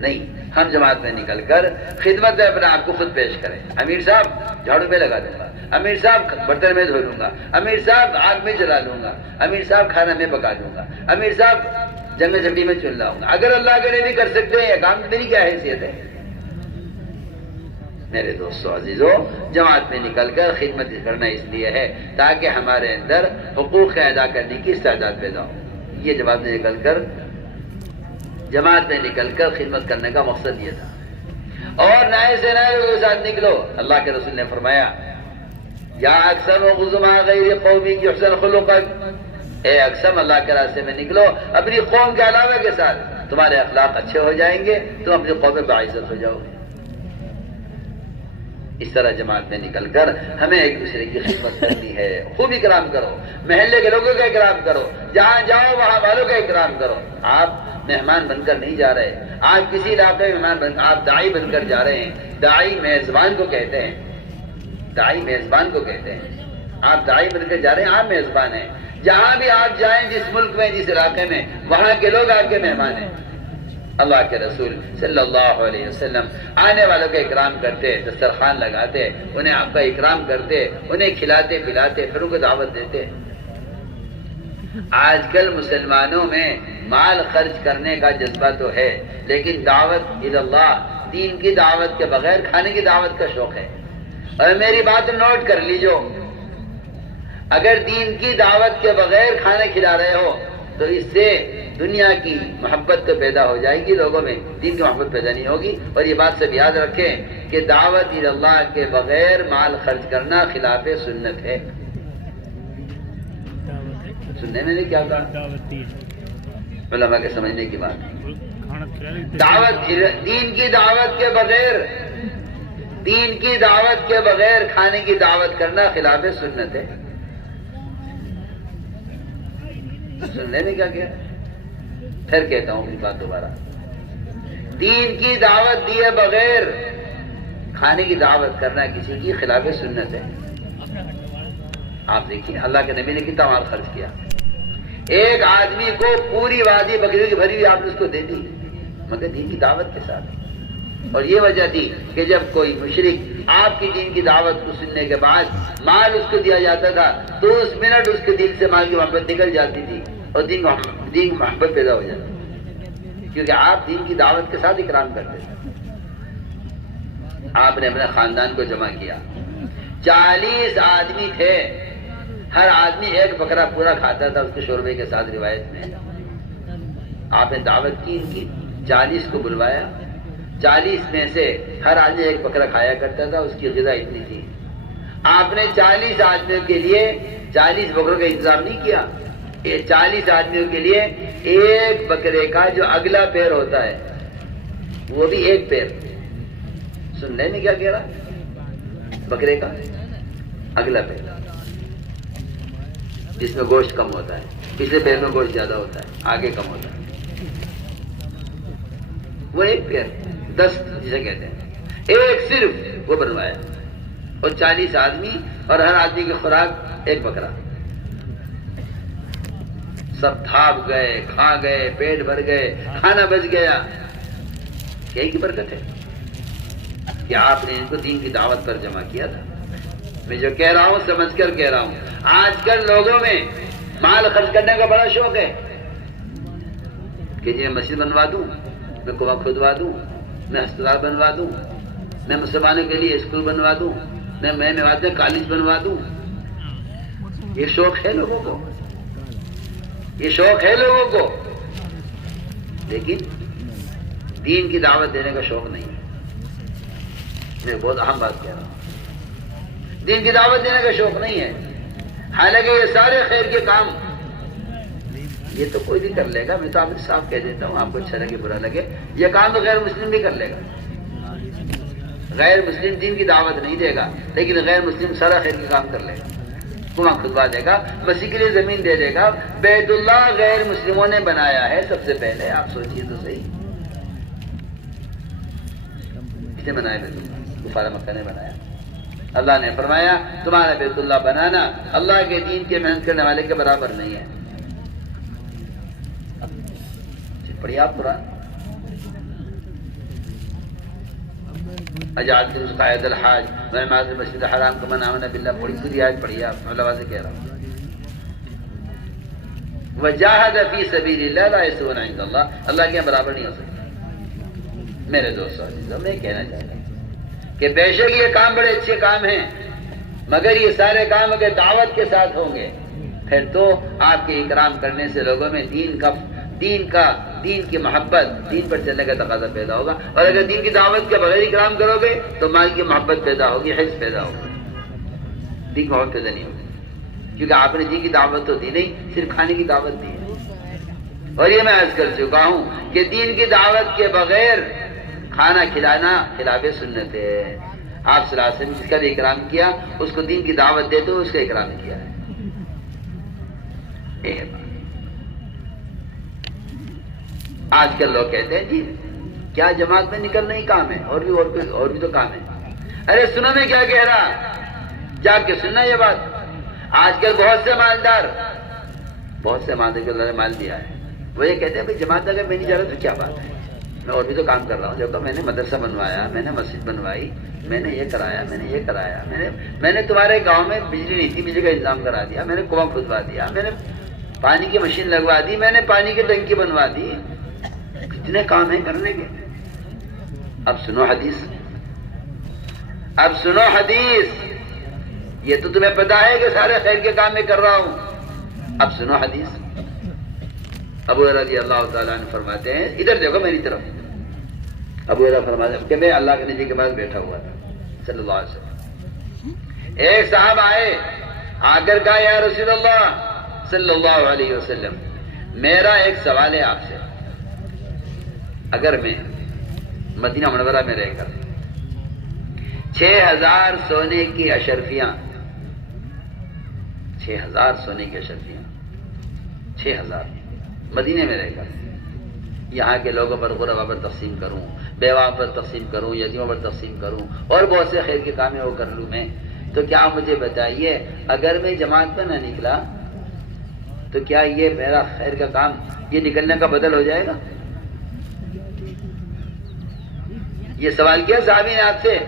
نہیں، ہم جماعت میں نکل کر خدمت میں اپنے آپ کو خود پیش کریں۔ امیر صاحب جھاڑو پہ لگا دوں گا، امیر صاحب برتن میں دھو لوں گا، امیر صاحب آگ میں جلا لوں گا، امیر صاحب کھانا میں پکا دوں گا، امیر صاحب جنگل جھنڈی میں چن لاؤں گا۔ اگر اللہ کے نبی کر سکتے ہیں کام، میری کیا حیثیت ہے؟ میرے دوستو عزیزو، جماعت میں نکل کر خدمت کرنا اس لیے ہے تاکہ ہمارے اندر حقوق ادا کرنے کی استعداد پیدا ہو۔ یہ جماعت میں نکل کر خدمت کرنے کا مقصد یہ تھا۔ اور نئے سے نئے لوگوں کے ساتھ نکلو۔ اللہ کے رسول نے فرمایا یا اقسم غزما غیر قومی کی حسن خلقک، اے اقسم اللہ کے راستے میں نکلو اپنی قوم کے علاوہ کے ساتھ، تمہارے اخلاق اچھے ہو جائیں گے، تم اپنی قوم میں باعزت ہو جاؤ گے۔ اس طرح جماعت میں نکل کر ہمیں ایک دوسرے کی خدمت کرنی ہے۔ خوب اکرام کرو، محلے کے لوگوں کا اکرام کرو، جہاں جاؤ وہاں والوں کا اکرام کرو۔ آپ مہمان بن کر نہیں جا رہے، آپ کسی علاقے میں مہمان بن، آپ داعی بن کر جا رہے ہیں۔ داعی میزبان کو کہتے ہیں، داعی میزبان کو کہتے ہیں۔ آپ داعی بن کر جا رہے ہیں، آپ میزبان ہیں۔ جہاں بھی آپ جائیں، جس ملک میں، جس علاقے میں، وہاں کے لوگ آپ کے مہمان ہیں۔ اللہ کے رسول صلی اللہ علیہ وسلم آنے والوں کا اکرام کرتے، دسترخوان لگاتے، انہیں آپ کا اکرام کرتے، انہیں کھلاتے پلاتے، پھر ان کو دعوت دیتے۔ آج کل مسلمانوں میں مال خرچ کرنے کا جذبہ تو ہے، لیکن دعوت اللہ، دین کی دعوت کے بغیر کھانے کی دعوت کا شوق ہے۔ اور میری بات نوٹ کر لیجو، اگر دین کی دعوت کے بغیر کھانا کھلا رہے ہو تو اس سے دنیا کی محبت تو پیدا ہو جائے گی لوگوں میں، دین کی محبت پیدا نہیں ہوگی۔ اور یہ بات سب یاد رکھیں کہ دعوت اللہ کے بغیر مال خرچ کرنا خلاف سنت ہے۔ سننے میں نے کیا کہا؟ علماء کے سمجھنے کی بات، دعوت دین کی دعوت کے بغیر، دین کی دعوت کے بغیر کھانے کی دعوت کرنا خلاف سنت ہے۔ سننے میں کیا کیا؟ پھر کہتا ہوں بات دوبارہ، دین کی دعوت دیے بغیر کھانے کی دعوت کرنا کسی کی خلاف سنت ہے۔ آپ دیکھیے اللہ کے نبی نے کتنا مال خرچ کیا، ایک آدمی کو پوری وادی بکری کی بھری ہوئی آپ نے اس کو دے دی، مگر دین کی دعوت کے ساتھ۔ اور یہ وجہ تھی کہ جب کوئی مشرک آپ کی دین کی دعوت کو سننے کے بعد مال اس کو دیا جاتا تھا تو اس منٹ اس کے دل سے مال کی محبت نکل جاتی تھی اور دین کی محبت پیدا ہو جاتی، کیونکہ آپ دین کی دعوت کے ساتھ اکرام کرتے تھے۔ آپ نے اپنے خاندان کو جمع کیا، 40 آدمی تھے، ہر آدمی ایک بکرا پورا کھاتا تھا اس کے شوربے کے ساتھ، روایت میں آپ نے دعوت کی ان کی، 40 کو بلوایا، 40 میں سے ہر آدمی ایک بکرا کھایا کرتا تھا، اس کی غذا اتنی تھی۔ آپ نے 40 آدمیوں کے لیے 40 بکروں کا انتظام نہیں کیا، 40 آدمیوں کے لیے ایک بکرے کا جو اگلا پیر ہوتا ہے وہ بھی ایک پیر، سننے میں کیا کہہ رہا؟ بکرے کا اگلا پیر جس میں گوشت کم ہوتا ہے، پچھلے پیر میں گوشت زیادہ ہوتا ہے، آگے کم ہوتا ہے، وہ ایک پیر، 10 جسے کہتے ہیں، ایک صرف وہ بنوایا، اور 40 آدمی اور ہر آدمی کی خوراک ایک بکرا، سب تھاپ گئے، کھا گئے، پیٹ بھر گئے، کھانا بچ گیا۔ یہی کی برکت ہے کہ آپ نے ان کو دین کی دعوت پر جمع کیا تھا۔ میں جو کہہ رہا ہوں سمجھ کر کہہ رہا ہوں، آج کل لوگوں میں مال خرچ کرنے کا بڑا شوق ہے کہ میں مسجد بنوا دوں، میں کنواں کھودوا دوں، میں ہسپتال بنوا دوں، میں مسلمانوں کے لیے اسکول بنوا دوں، میں کالج بنوا دوں۔ یہ شوق ہے لوگوں کو، یہ شوق ہے لوگوں کو، لیکن دین کی دعوت دینے کا شوق نہیں ہے۔ میں بہت اہم بات کہہ رہا ہوں، دین کی دعوت دینے کا شوق نہیں ہے. حالانکہ یہ سارے خیر کے کام یہ تو کوئی بھی کر لے گا. میں تو آپ کو صاف کہہ دیتا ہوں, آپ کو اچھا لگے برا لگے, یہ کام تو غیر مسلم بھی کر لے گا. غیر مسلم دین کی دعوت نہیں دے گا, لیکن غیر مسلم سارا خیر کا کام کر لے گا. کنواں کھدوا دے گا, مسیح کے لیے زمین دے دے گا. بیت اللہ غیر مسلموں نے بنایا ہے سب سے پہلے. آپ سوچئے تو صحیح, کس نے بنایا بیت اللہ؟ کفار مکہ نے بنایا. اللہ نے فرمایا تمہارا بیت اللہ بنانا اللہ کے دین کے محنت کرنے والے کے برابر نہیں ہے. پڑھیے آپ قرآن. اجعلتم سقایۃ الحاج وعمارۃ المسجد الحرام کمن آمن باللہ. بڑی پوری آیت پڑھیے آپ, میں لفظ سے کہہ رہا ہوں. وجاہد فی سبیل اللہ لا یستوون عند اللہ. اللہ کے برابر نہیں ہو سکتا. میرے دوستو عزیزو, میں کہنا چاہتا ہوں کہ بے شک یہ کام بڑے اچھے کام ہیں, مگر یہ سارے کام اگر دعوت کے ساتھ ہوں گے پھر تو آپ کے اکرام کرنے سے لوگوں میں دین کی محبت, دین پر چلنے کا تقاضا پیدا ہوگا. اور اگر دین کی دعوت کے بغیر اکرام کرو گے تو مال کی محبت پیدا ہوگی, حرص پیدا ہوگی, دین کی محبت پیدا نہیں ہوگی. کیونکہ آپ نے دین کی دعوت تو دی نہیں, صرف کھانے کی دعوت دی ہے. اور یہ میں عرض کر چکا ہوں کہ دین کی دعوت کے بغیر کھانا کھلانا خلاف سنت ہے. آپ صلی اللہ علیہ وسلم جس کا بھی اکرام کیا اس کو دین کی دعوت دے تو اس کا اکرام کیا ہے. آج کل لوگ کہتے ہیں جی کیا جماعت میں نکلنا ہی کام ہے, اور بھی تو کام ہے. ارے سنو میں کیا کہہ رہا, جا کے سننا یہ بات. آج کل بہت سے مالدار کو اللہ نے مال دیا ہے, وہ یہ کہتے ہیں بھائی جماعت اگر میں نہیں جا رہا تو کیا بات ہے, میں اور بھی تو کام کر رہا ہوں. جب میں نے مدرسہ بنوایا, میں نے مسجد بنوائی, میں نے یہ کرایا, میں نے تمہارے گاؤں میں بجلی نہیں تھی, بجلی کا انتظام کرا دیا, میں نے کنواں کھدوا دیا, میں نے پانی کی مشین لگوا دی, میں نے پانی کی ٹنکی بنوا دی. کتنے کام ہیں کرنے کے. اب سنو حدیث. یہ تو تمہیں پتا ہے کہ سارے خیر کے کام میں کر رہا ہوں. اب سنو حدیث. ابو ہریرہ رضی اللہ تعالیٰ عنہ فرماتے ہیں, ادھر دیکھو میری طرف. ابو ہریرہ فرماتے ہیں کہ میں اللہ کے نبی کے پاس بیٹھا ہوا تھا صلی اللہ علیہ وسلم. ایک صاحب آئے, آ کر کہا یا رسول اللہ صلی اللہ علیہ وسلم, میرا ایک سوال ہے آپ سے. اگر میں مدینہ منورہ میں رہ کر 6,000 سونے کی اشرفیاں 6,000 مدینے میں رہ کر یہاں کے لوگوں پر غربا پر تقسیم کروں, بیواؤں پر تقسیم کروں, یتیموں پر تقسیم کروں, اور بہت سے خیر کے کام وہ کر لوں میں, تو کیا مجھے بتائیے اگر میں جماعت میں نہ نکلا تو کیا یہ میرا خیر کا کام یہ نکلنے کا بدل ہو جائے گا؟ یہ سوال کیا صحابی نے آپ سے.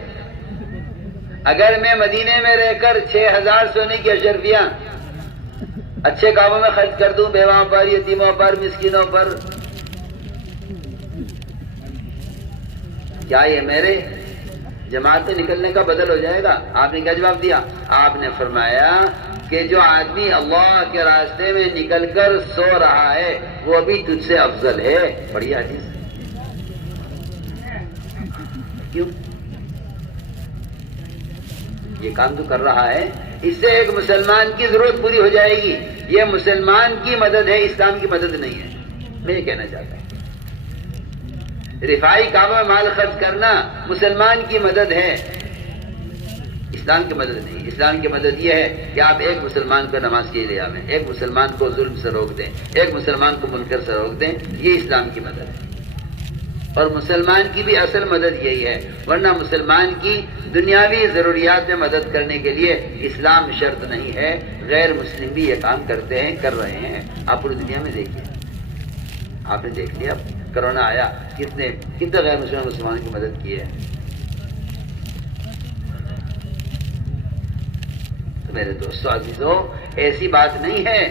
اگر میں مدینے میں رہ کر 6,000 سونے کی اشرفیاں اچھے کاموں میں خرچ کر دوں, بیواؤں پر, یتیموں پر, مسکینوں پر, کیا یہ میرے جماعت میں نکلنے کا بدل ہو جائے گا؟ آپ نے کیا جواب دیا؟ آپ نے فرمایا کہ جو آدمی اللہ کے راستے میں نکل کر سو رہا ہے وہ بھی تجھ سے افضل ہے. بڑھیا حدیث. کیوں؟ یہ کام تو کر رہا ہے, اس سے ایک مسلمان کی ضرورت پوری ہو جائے گی. یہ مسلمان کی مدد ہے, اسلام کی مدد نہیں ہے. میں یہ کہنا چاہتا ہوں رفاعی کاموں میں مال خرچ کرنا مسلمان کی مدد ہے, اسلام کی مدد نہیں. اسلام کی مدد یہ ہے کہ آپ ایک مسلمان کو نماز کے لیے آویں, ایک مسلمان کو ظلم سے روک دیں, ایک مسلمان کو منکر سے روک دیں. یہ اسلام کی مدد ہے. اور مسلمان کی بھی اصل مدد یہی ہے, ورنہ مسلمان کی دنیاوی ضروریات میں مدد کرنے کے لیے اسلام شرط نہیں ہے. غیر مسلم بھی یہ کام کرتے ہیں, کر رہے ہیں. آپ پوری دنیا میں دیکھیے, آپ نے دیکھ لیا کرونا آیا, کتنے غیر مسلمانوں کی مدد کی ہے. تو میرے دوستو عزیزو, ایسی بات نہیں ہے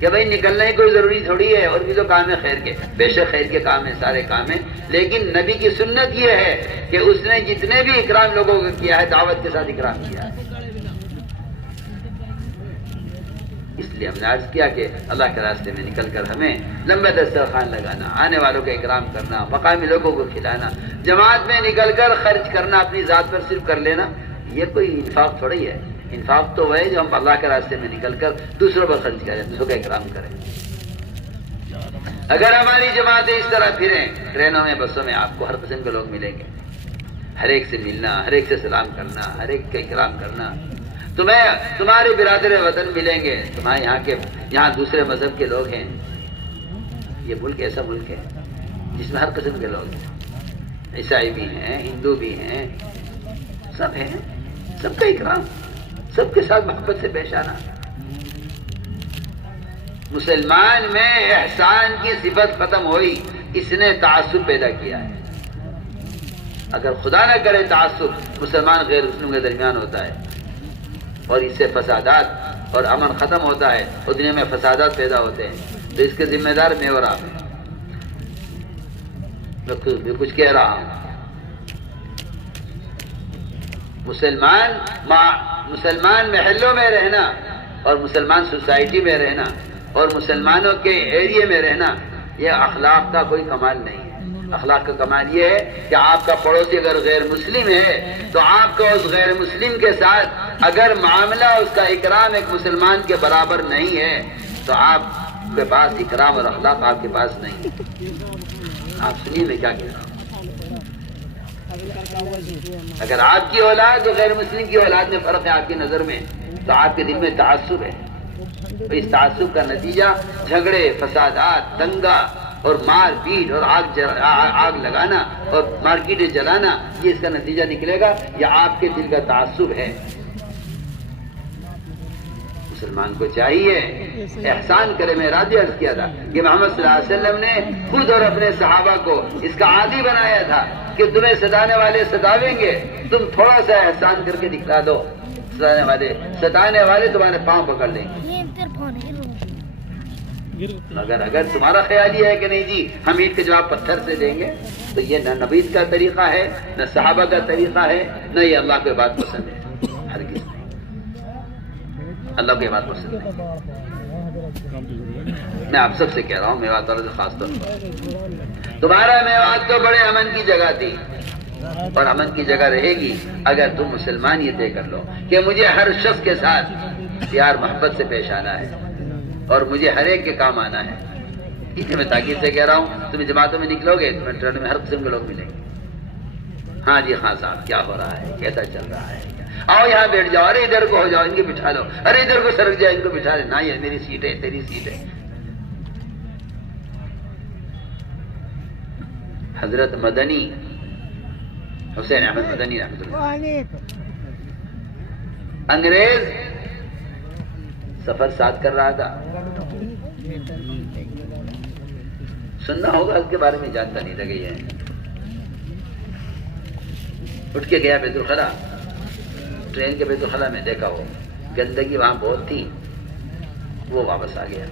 کہ بھائی نکلنا ہی کوئی ضروری تھوڑی ہے, اور بھی تو کام ہے خیر کے. بے شک خیر کے کام ہیں, سارے کام ہیں, لیکن نبی کی سنت یہ ہے کہ اس نے جتنے بھی اکرام لوگوں کو کیا ہے دعوت کے ساتھ اکرام کیا ہے. اس لیے ہم نے عرض کیا کہ اللہ کے راستے میں نکل کر ہمیں لمبے دسترخوان لگانا, آنے والوں کا اکرام کرنا, مقامی لوگوں کو کھلانا, جماعت میں نکل کر خرچ کرنا اپنی ذات پر صرف کر لینا, یہ کوئی انفاق تھوڑی ہے. انفاق تو وہ ہے جو ہم اللہ کے راستے میں نکل کر دوسروں پر خرچ کریں, دوسروں کا اکرام کریں. اگر ہماری جماعتیں اس طرح پھریں, ٹرینوں میں بسوں میں آپ کو ہر قسم کے لوگ ملیں گے, ہر ایک سے ملنا, ہر ایک سے سلام کرنا, ہر ایک کا اکرام کرنا. تمہارے برادر وطن ملیں گے, تمہارے یہاں دوسرے مذہب کے لوگ ہیں. یہ ملک ایسا ملک ہے جس میں ہر قسم کے لوگ ہیں, عیسائی بھی ہیں, ہندو بھی ہیں, سب ہیں. سب کا اکرام, سب کے ساتھ محبت سے پیش آنا. مسلمان میں احسان کی صفت ختم ہوئی, اس نے تعصب پیدا کیا ہے. اگر خدا نہ کرے تعصب مسلمان غیر مسلم کے درمیان ہوتا ہے اور اس سے فسادات اور امن ختم ہوتا ہے اور دنیا میں فسادات پیدا ہوتے ہیں, تو اس کے ذمہ دار میں اور آپ ہیں. میں کچھ کہہ رہا ہوں. مسلمان محلوں میں رہنا اور مسلمان سوسائٹی میں رہنا اور مسلمانوں کے ایریے میں رہنا, یہ اخلاق کا کوئی کمال نہیں ہے. اخلاق کا کمال یہ ہے کہ آپ کا پڑوسی اگر غیر مسلم ہے تو آپ کا اس غیر مسلم کے ساتھ اگر معاملہ, اس کا اکرام ایک مسلمان کے برابر نہیں ہے تو آپ کے پاس اکرام اور اخلاق آپ کے پاس نہیں. آپ سنیے میں کیا کہہ رہا ہوں. اگر آپ کی اولاد اور غیر مسلم کی اولاد میں فرق ہے آپ کی نظر میں, تو آپ کے دل میں تعصب ہے. اس تعصب کا نتیجہ جھگڑے, فسادات, دنگا اور مار پیٹ اور آگ لگانا اور مارکیٹیں جلانا, یہ اس کا نتیجہ نکلے گا. یہ آپ کے دل کا تعصب ہے. مسلمان کو چاہیے احسان کرے. میں رات عرض کیا تھا کہ محمد صلی اللہ علیہ وسلم نے خود اور اپنے صحابہ کو اس کا عادی بنایا تھا کہ تمہیں ستانے والے ستاویں گے, تم تھوڑا سا احسان کر کے دکھلا دو, ستانے والے تمہارے پاؤں پکڑ لیں گے. اگر تمہارا خیال یہ ہے کہ نہیں جی ہم اینٹ کے جواب پتھر سے دیں گے, تو یہ نہ نبی کا طریقہ ہے, نہ صحابہ کا طریقہ ہے, نہ یہ اللہ کو بات پسند ہے. ہرگز نہیں, اللہ کو یہ بات پسند نہیں. میں آپ سب سے کہہ رہا ہوں, میوات والوں سے خاص طور پر, تمہارا میوات تو بڑے امن کی جگہ تھی اور امن کی جگہ رہے گی اگر تم مسلمان یہ طے کر لو کہ مجھے ہر شخص کے ساتھ پیار محبت سے پیش آنا ہے اور مجھے ہر ایک کے کام آنا ہے. اس لیے میں تاکید سے کہہ رہا ہوں, تم جماعتوں میں نکلو گے, تمہیں ٹرین میں ہر قسم کے لوگ ملیں گے. ہاں جی خان صاحب کیا ہو رہا ہے, کیسا چل رہا ہے, آؤ یہاں بیٹھ جاؤ, ارے ادھر کو ہو جاؤ, ان کو بٹھا لو, ارے ادھر کو سرک جاؤ, ان کو بٹھا لے. نہ یہ میری سیٹ ہے, تیری سیٹ ہے. حضرت مدنی حسین احمد مدنی رحمۃ اللہ, انگریز سفر ساتھ کر رہا تھا, سننا ہوگا اس کے بارے میں, جانتا نہیں تھا کہ یہ اٹھ کے گیا بیت الخلا. ٹرین کے بیت الخلا میں دیکھا ہو گندگی وہاں بہت تھی, وہ واپس آ گیا.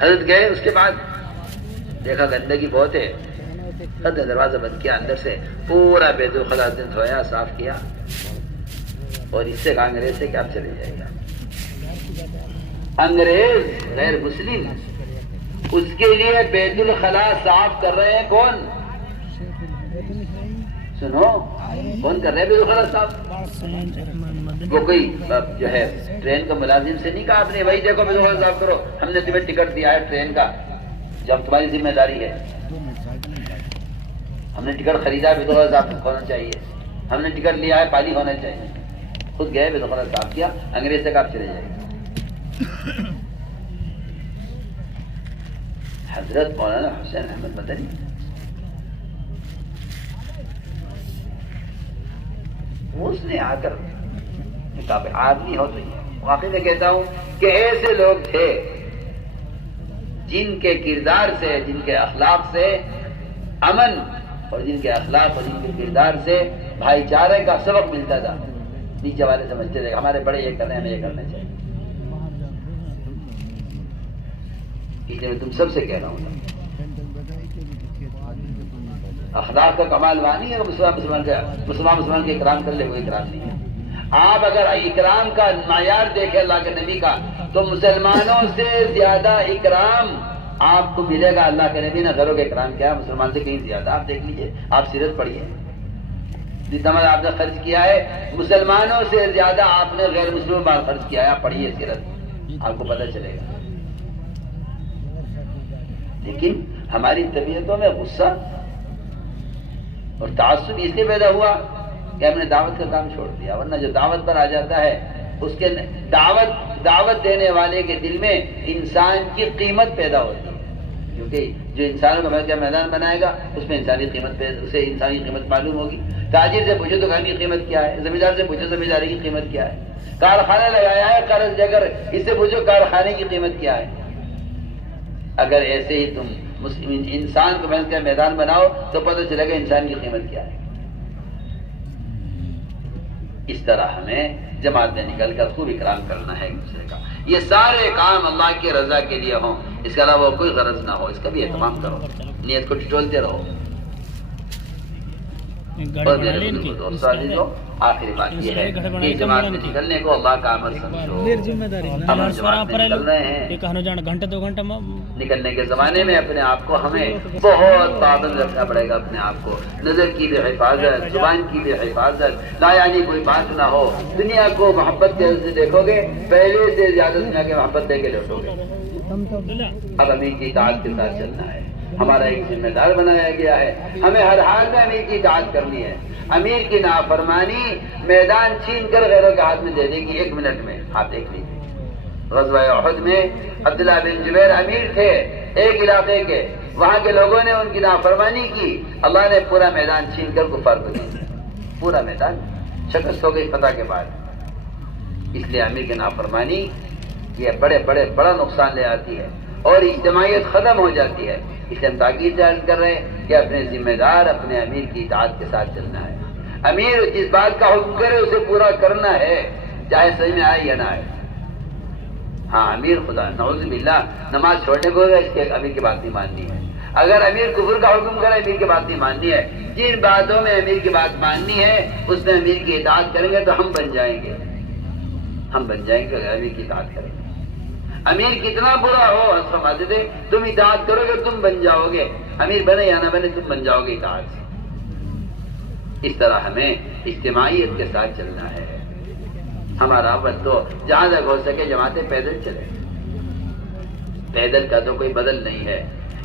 حضرت گئے, اس کے بعد دیکھا گندگی بہت ہے, حضرت نے دروازہ بند کیا, اندر سے پورا بیت الخلا دھویا, صاف کیا, اور اس سے کہا انگریز سے کہ آپ چلے جائے گا. انگریز غیر مسلم, اس کے لیے بیت الخلا صاف کر رہے ہیں کون؟ سنو, کون کر رہے ہیں بیت الخلا صاف؟ وہ کوئی جو ہے ٹرین کا ملازم سے نہیں کہا آپ نے بھائی دیکھو بیت الخلا صاف کرو, ہم نے تمہیں ٹکٹ دیا ہے ٹرین کا, جب تمہاری ذمہ داری ہے, ہم نے ٹکٹ خریدا ہے, بیت الخلا صاف ہونا چاہیے, ہم نے ٹکٹ لیا ہے, پانی ہونا چاہیے. خود گئے, بیت الخلا صاف کیا, انگریز سے کہا آپ چلے جائے. حضرت مولانا حسین احمد مدنی اس نے آ کر آدمی ہو تو واقعی میں کہتا ہوں کہ ایسے لوگ تھے جن کے کردار سے, جن کے اخلاق سے امن, اور جن کے اخلاق اور جن کے کردار سے بھائی چارے کا سبق ملتا تھا. نیچے والے سمجھتے تھے ہمارے بڑے یہ کر رہے ہیں, ہمیں یہ کرنا چاہیے. اس لیے میں تم سب سے کہہ رہا ہوں, اخلاق کا کمال وہاں نہیں ہے مسلمان کے اکرام کر لے, وہ اکرام نہیں ہے. آپ اگر اکرام کا معیار دیکھیں اللہ کے نبی کا, تو مسلمانوں سے زیادہ اکرام آپ کو ملے گا. اللہ کے نبی نے غیروں کا اکرام کیا, مسلمان سے کہیں زیادہ. آپ دیکھ لیجئے, آپ سیرت پڑھیے, جتنا مال آپ نے خرچ کیا ہے مسلمانوں سے زیادہ آپ نے غیر مسلموں مال خرچ کیا ہے. آپ پڑھیے سیرت، آپ کو پتہ چلے گا. لیکن ہماری طبیعتوں میں غصہ اور تعصب اس لیے پیدا ہوا کہ ہم نے دعوت کا کام چھوڑ دیا. ورنہ جو دعوت پر آ جاتا ہے اس کے دعوت دینے والے کے دل میں انسان کی قیمت پیدا ہوتی ہے. کیونکہ جو انسانوں کا مدد کا میدان بنائے گا اس میں انسانی قیمت اسے انسانی قیمت معلوم ہوگی. تاجر سے پوچھو تو گھر کی قیمت کیا ہے، زمیندار سے پوچھو زمینداری کی قیمت کیا ہے. کارخانہ لگایا ہے قرض لے کر، اس سے پوچھو کارخانے کی قیمت کیا ہے. اگر ایسے ہی تم انسان کو محنت کا میدان بناؤ تو پتہ چلے گا انسان کی قیمت کیا ہے. اس طرح ہمیں جماعت میں نکل کر خوب اکرام کرنا ہے ایک دوسرے کا. یہ سارے کام اللہ کی رضا کے لیے ہوں، اس کے علاوہ کوئی غرض نہ ہو. اس کا بھی اہتمام کرو، نیت کو ٹٹولتے رہو. آخری بات یہ ہے کہ جماعت میں نکلنے کو اللہ کا امر سمجھو. ہم جماعت میں نکل رہے ہیں، نکلنے کے زمانے میں اپنے آپ کو ہمیں بہت پابند رکھنا پڑے گا. اپنے آپ کو نظر کی بھی حفاظت، زبان کی بھی حفاظت، لا یعنی کوئی بات نہ ہو. دنیا کو محبت کے سے دیکھو گے، پہلے سے زیادہ دنیا کی محبت دے کے لوٹو گے. اب امیر کی اطاعت کے ساتھ چلنا ہے. ہمارا ایک ذمہ دار بنایا گیا ہے، ہمیں ہر حال میں امیر کی اطاعت کرنی ہے. امیر کی نافرمانی میدان چھین کر غیروں کے ہاتھ میں دے دے گی 1 منٹ میں. آپ دیکھ لیجیے غزوہ احد میں عبداللہ بن جبیر امیر تھے ایک علاقے کے، وہاں کے لوگوں نے ان کی نافرمانی کی، اللہ نے پورا میدان چھین کر کفار کو دے دیا. پورا میدان شکست ہو گئی فتح کے بعد. اس لیے امیر کی نافرمانی یہ بڑا نقصان لے آتی ہے اور اجتماعیت ختم ہو جاتی ہے. اس لیے ہم تاکید سے عرض کر رہے ہیں کہ اپنے ذمہ دار اپنے امیر کی اطاعت کے ساتھ چلنا ہے. امیر جس بات کا حکم کرے اسے پورا کرنا ہے، چاہے سمجھ میں آئے یا نہ آئے. ہاں امیر خدا نعوذ باللہ نماز چھوڑنے کو اس کے امیر کی بات نہیں ماننی ہے. اگر امیر کفر کا حکم کرے امیر کی بات نہیں ماننی ہے. جن باتوں میں امیر کی بات ماننی ہے اس میں امیر کی اطاعت کریں گے تو ہم بن جائیں گے اگر امیر کی اطاعت کریں گے. امیر کتنا برا ہو فرماتے تھے تم اطاعت کرو گے تم بن جاؤ گے. امیر بنے یا نہ بنے تم بن جاؤ گے اطاعت سے. اس طرح ہمیں اجتماعیت کے ساتھ چلنا ہے. ہمارا وقت تو جہاں تک ہو سکے جماعتیں پیدل چلے. پیدل کا تو کوئی بدل نہیں ہے.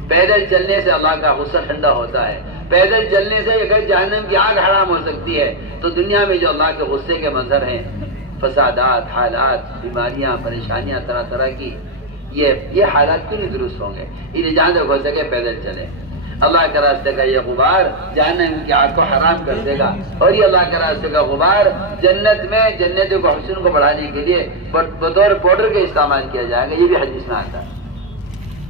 پیدل چلنے سے اللہ کا غصہ ٹھنڈا ہوتا ہے. پیدل چلنے سے اگر جہنم کی آگ حرام ہو سکتی ہے تو دنیا میں جو اللہ کے غصے کے منظر ہیں، فسادات، حالات، بیماریاں، پریشانیاں طرح طرح کی، یہ حالات کیوں نہیں درست ہوں گے؟ انہیں جہاں تک ہو سکے پیدل چلیں. اللہ کے راستے کا یہ غبار جہنم کی آگ کو حرام کر دے گا، اور یہ اللہ کے راستے کا غبار جنت میں جنت کو حسن کو بڑھانے کے لیے بطور پاؤڈر کے استعمال کیا جائے گا. یہ بھی حدیث میں آتا ہے.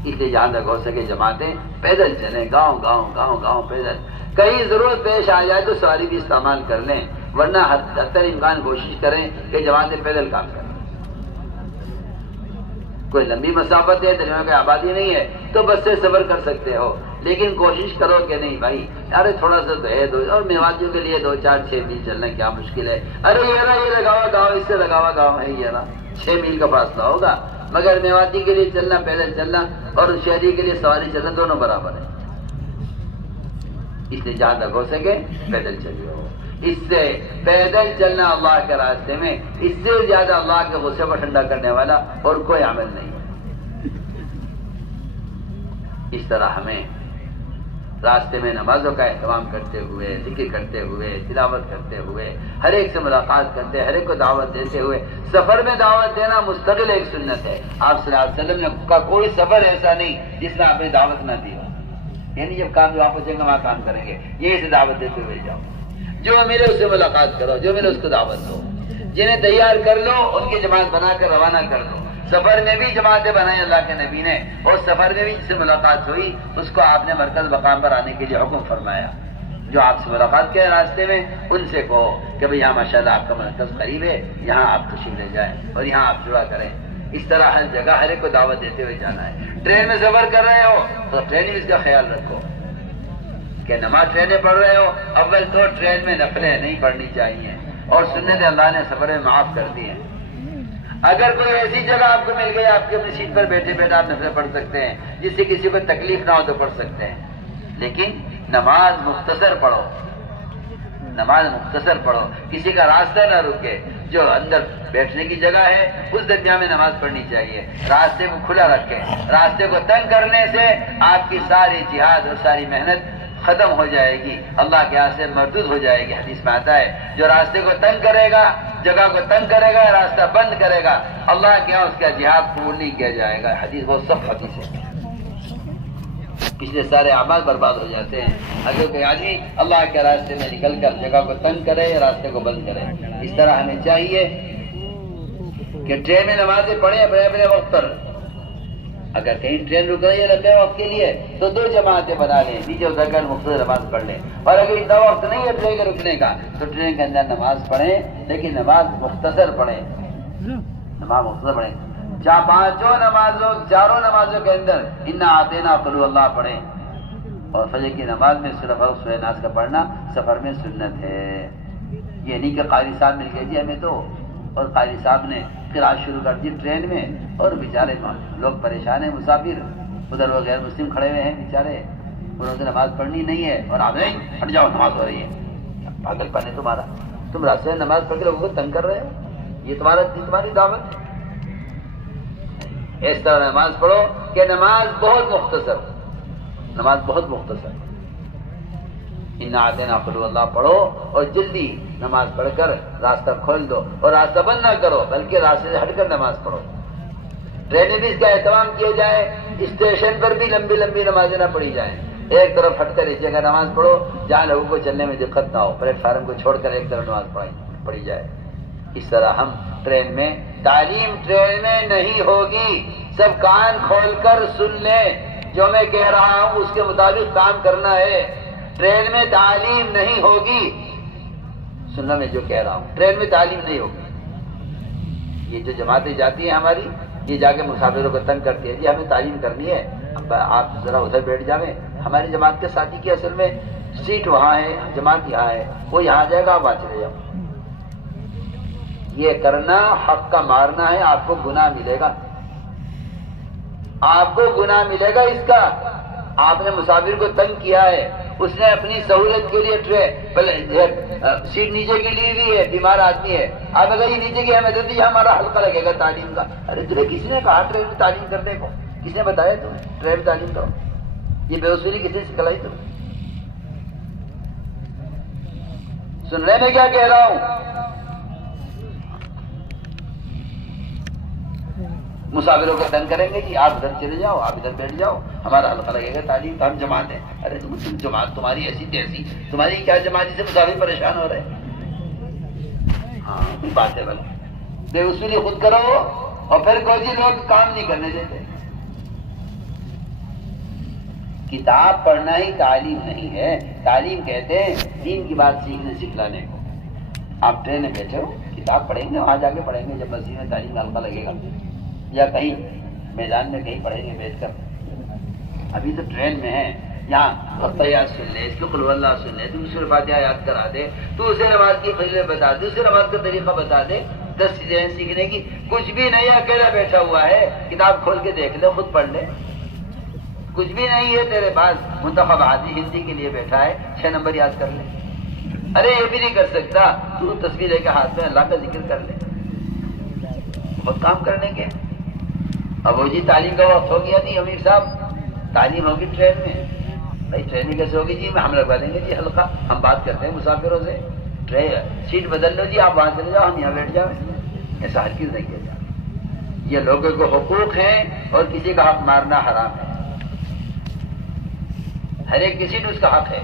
اس لیے جہاں تک ہو سکے جماعتیں پیدل چلیں، گاؤں پیدل. کہیں ضرورت پیش آ جائے تو سواری بھی استعمال کر لیں، ورنہ حتی امکان کوشش کریں کہ جماعتیں پیدل کام کریں. کوئی لمبی مسافت ہے، درمیان کوئی آبادی نہیں ہے تو بس سے سفر کر سکتے ہو، لیکن کوشش کرو کہ نہیں بھائی ارے تھوڑا سا تو ہے اور میواتیوں کے لیے 2-4-6 میل چلنا کیا مشکل ہے. ارے یہ لگاوا گاؤں، اس سے لگاوا گاؤں ہے، یہ 6 میل کا فاصلہ ہوگا. مگر میواتی کے لیے چلنا، پیدل چلنا اور شہری کے لیے سواری چلنا دونوں برابر ہے. اس لیے جہاں تک ہو سکے پیدل چلیے. اس سے پیدل چلنا اللہ کے راستے میں اس سے زیادہ اللہ کے غصے کو ٹھنڈا کرنے والا اور کوئی عمل نہیں ہے. اس طرح ہمیں راستے میں نمازوں کا اہتمام کرتے ہوئے، ذکر کرتے ہوئے، تلاوت کرتے ہوئے، ہر ایک سے ملاقات کرتے، ہر ایک کو دعوت دیتے ہوئے. سفر میں دعوت دینا مستقل ایک سنت ہے. آپ صلی اللہ علیہ وسلم کا کوئی سفر ایسا نہیں جس میں آپ نے دعوت نہ دی ہو. یعنی جب کام جو آپ پہنچیں گے وہاں کام کریں گے، یہی سے دعوت دیتے ہوئے جاؤ. جو ملے اس سے ملاقات کرو، جو ملے اس کو دعوت دو. جنہیں تیار کر لو ان کی جماعت بنا کر روانہ کر دو. سفر میں بھی جماعتیں بنائی اللہ کے نبی نے، اور سفر میں بھی جس سے ملاقات ہوئی اس کو آپ نے مرکز مقام پر آنے کے لیے حکم فرمایا. جو آپ سے ملاقات کے راستے میں ان سے کہو کہ بھئی یہاں ماشاءاللہ آپ کا مرکز قریب ہے، یہاں آپ تشریف لے جائیں اور یہاں آپ دعا کریں. اس طرح ہر جگہ ہر ایک کو دعوت دیتے ہوئے جانا ہے. ٹرین میں سفر کر رہے ہو تو ٹرین میں اس کا خیال رکھو کہ نماز ٹرینیں پڑھ رہے ہو، اول تو ٹرین میں نفلیں نہیں پڑھنی چاہیے، اور سنت اللہ نے سفر میں معاف کر دی ہیں. اگر کوئی ایسی جگہ آپ کو مل گئی آپ کی اپنی سیٹ پر بیٹھے بیٹھے آپ نفلیں پڑھ سکتے ہیں، جس سے کسی کو تکلیف نہ ہو تو پڑھ سکتے ہیں، لیکن نماز مختصر پڑھو. نماز مختصر پڑھو، کسی کا راستہ نہ رکے، جو اندر بیٹھنے کی جگہ ہے اس درمیان میں نماز پڑھنی چاہیے، راستے کو کھلا رکھے، راستے کو تنگ کرنے سے آپ کی ساری جہاد اور ساری محنت ختم ہو جائے گی، اللہ کے ہاتھ سے مردود ہو جائے گی۔ حدیث میں آتا ہے جو راستے کو تنگ کرے گا، جگہ کو تنگ کرے گا، راستہ بند کرے گا، اللہ کے ہاں اس کا جہاد قبول نہیں کیا جائے گا۔ حدیث بہت سخت حدیث ہے، پچھلے سارے اعمال برباد ہو جاتے ہیں اگر کوئی آدمی اللہ کے راستے میں نکل کر جگہ کو تنگ کرے، راستے کو بند کرے۔ اس طرح ہمیں چاہیے کہ ٹرین میں نمازیں پڑھیں اپنے اپنے وقت پر۔ اگر کہیں ٹرین رک رہی ہے لمبے وقت کے لیے تو 2 جماعتیں بنا لیں، نیچے اتر کر مختصر نماز پڑھ لیں، اور اگر اتنا وقت نہیں ہے ٹرین کے رکنے کا تو ٹرین کے اندر نماز پڑھیں، لیکن نماز مختصر پڑھیں، نماز مختصر پڑھیں۔ چاروں نمازوں کے اندر انا آتینا قل هو اللہ پڑھیں، اور فجر کی نماز میں سورہ ناس کا پڑھنا سفر میں سنت ہے۔ یہ نہیں کہ قاری صاحب مل گئے جی ہمیں تو، اور قاری صاحب نے قرأت شروع کر دی ٹرین میں، اور بیچارے لوگ پریشان ہیں، مسافر ادھر وہ غیر مسلم کھڑے ہوئے ہیں بیچارے، انہوں نے نماز پڑھنی نہیں ہے، اور آپ ہٹ جاؤ نماز ہو رہی ہے۔ پاگل پن ہے تمہارا، تم راستے میں نماز پڑھ کے لوگوں کو تنگ کر رہے ہو، یہ تمہاری دعوت ہے؟ اس طرح نماز پڑھو کہ نماز بہت مختصر، نماز بہت مختصر، انا آتینا قل هو اللہ پڑھو، اور جلدی نماز پڑھ کر راستہ کھول دو، اور راستہ بند نہ کرو بلکہ راستے سے ہٹ کر نماز پڑھو۔ ٹرینیں بھی اس کا اہتمام کیا جائے، اسٹیشن پر بھی لمبی لمبی نمازیں نہ پڑھی جائیں، ایک طرف ہٹ کر اس جگہ نماز پڑھو جہاں لوگوں کو چلنے میں دقت نہ ہو، پلیٹ فارم کو چھوڑ کر ایک طرف نماز پڑھی جائے۔ اس طرح ہم ٹرین میں، تعلیم ٹرین میں نہیں ہوگی، سب کان کھول کر سن لیں، جو میں کہہ رہا ہوں اس کے مطابق کام کرنا ہے۔ ٹرین میں تعلیم نہیں ہوگی، سننا میں جو کہہ رہا ہوں، ٹرین میں تعلیم نہیں ہوگی۔ یہ جو جماعتیں جاتی ہیں ہماری، یہ جا کے مسافروں کو تنگ کرتی ہے، جی ہمیں تعلیم کرنی ہے، آپ ذرا ادھر بیٹھ جائیں، ہماری جماعت کے ساتھی کی اصل میں سیٹ وہاں ہے، جماعت یہاں ہے، وہ یہاں جائے گا، آپ وہاں چلے جاؤ۔ یہ کرنا حق کا مارنا ہے، آپ کو گناہ ملے گا، آپ کو گناہ ملے گا اس کا۔ آپ نے مسافر کو تنگ کیا ہے، اس نے اپنی سہولت کے لیے سیٹ نیچے کی لی ہوئی ہے، بیمار آدمی ہے، آپ اگر یہ نیچے کی ہمیں دے دیجیے ہمارا حلقہ لگے گا تعلیم کا۔ ارے تمہیں کسی نے کہا ٹرین میں تعلیم کرنے کو؟ کس نے بتایا تمہیں ٹرین میں تعلیم کرو؟ یہ بے اصولی کس نے سکھلائی تم؟ سن رہے میں کیا کہہ رہا ہوں؟ مسافروں کو تنگ کریں گے، جی آپ ادھر چلے جاؤ، آپ ادھر بیٹھ جاؤ، ہمارا حلقہ لگے گا تعلیم کا، ہم جماعت ہیں۔ ارے تم جماعت تمہاری ایسی تیسی، تمہاری کیا جماعت جس سے مسافر پریشان ہو رہے ہیں؟ ہاں کوئی بات ہے بھلا، بے اصولی خود کرو، اور پھر کوئی جی لوگ کام نہیں کرنے دیتے۔ کتاب پڑھنا ہی تعلیم نہیں ہے، تعلیم کہتے ہیں دین کی بات سیکھنے سکھلانے کو۔ آپ ٹرین میں بیٹھے ہو، کتاب پڑھیں گے، وہاں جا کے پڑھیں گے جب مسجد میں تعلیم کا حلقہ لگے گا، یا کہیں میدان میں کہیں پڑھیں گے بیٹھ کر۔ ابھی تو ٹرین میں ہے، یہاں وقت یاد سن لے، اس کو قل هو اللہ سن لے، دوسری فاتحہ یاد کرا دے، تو اسے نماز کی فضیلت بتا دے، اسے نماز کا طریقہ بتا دے، 10 چیزیں سیکھنے کی کچھ بھی نہیں ہے، اکیلا بیٹھا ہوا ہے، کتاب کھول کے دیکھ لے، خود پڑھ لے، کچھ بھی نہیں ہے تیرے پاس، منتخب عادی ہندی کے لیے بیٹھا ہے، 6 نمبر یاد کر لے۔ ارے یہ بھی نہیں کر سکتا تو تصویر لے کے ہاتھ میں اللہ کا ذکر کر لے، بہت کام کرنے کے۔ اب وہ جی تعلیم کا وقت ہو گیا جی امیر صاحب، تعلیم ہوگی ٹرین میں، بھائی ٹرین میں کیسے ہوگی؟ جی ہم لگوا دیں گے جی حلقہ، ہم بات کرتے ہیں مسافروں سے، سیٹ بدل لو جی، آپ وہاں چلے جاؤ، ہم یہاں بیٹھ جائیں، ایسا ہر چیز نہیں کیا جائے۔ یہ لوگوں کو حقوق ہیں، اور کسی کا حق مارنا حرام ہے، ہر ایک کسی نے اس کا حق ہے۔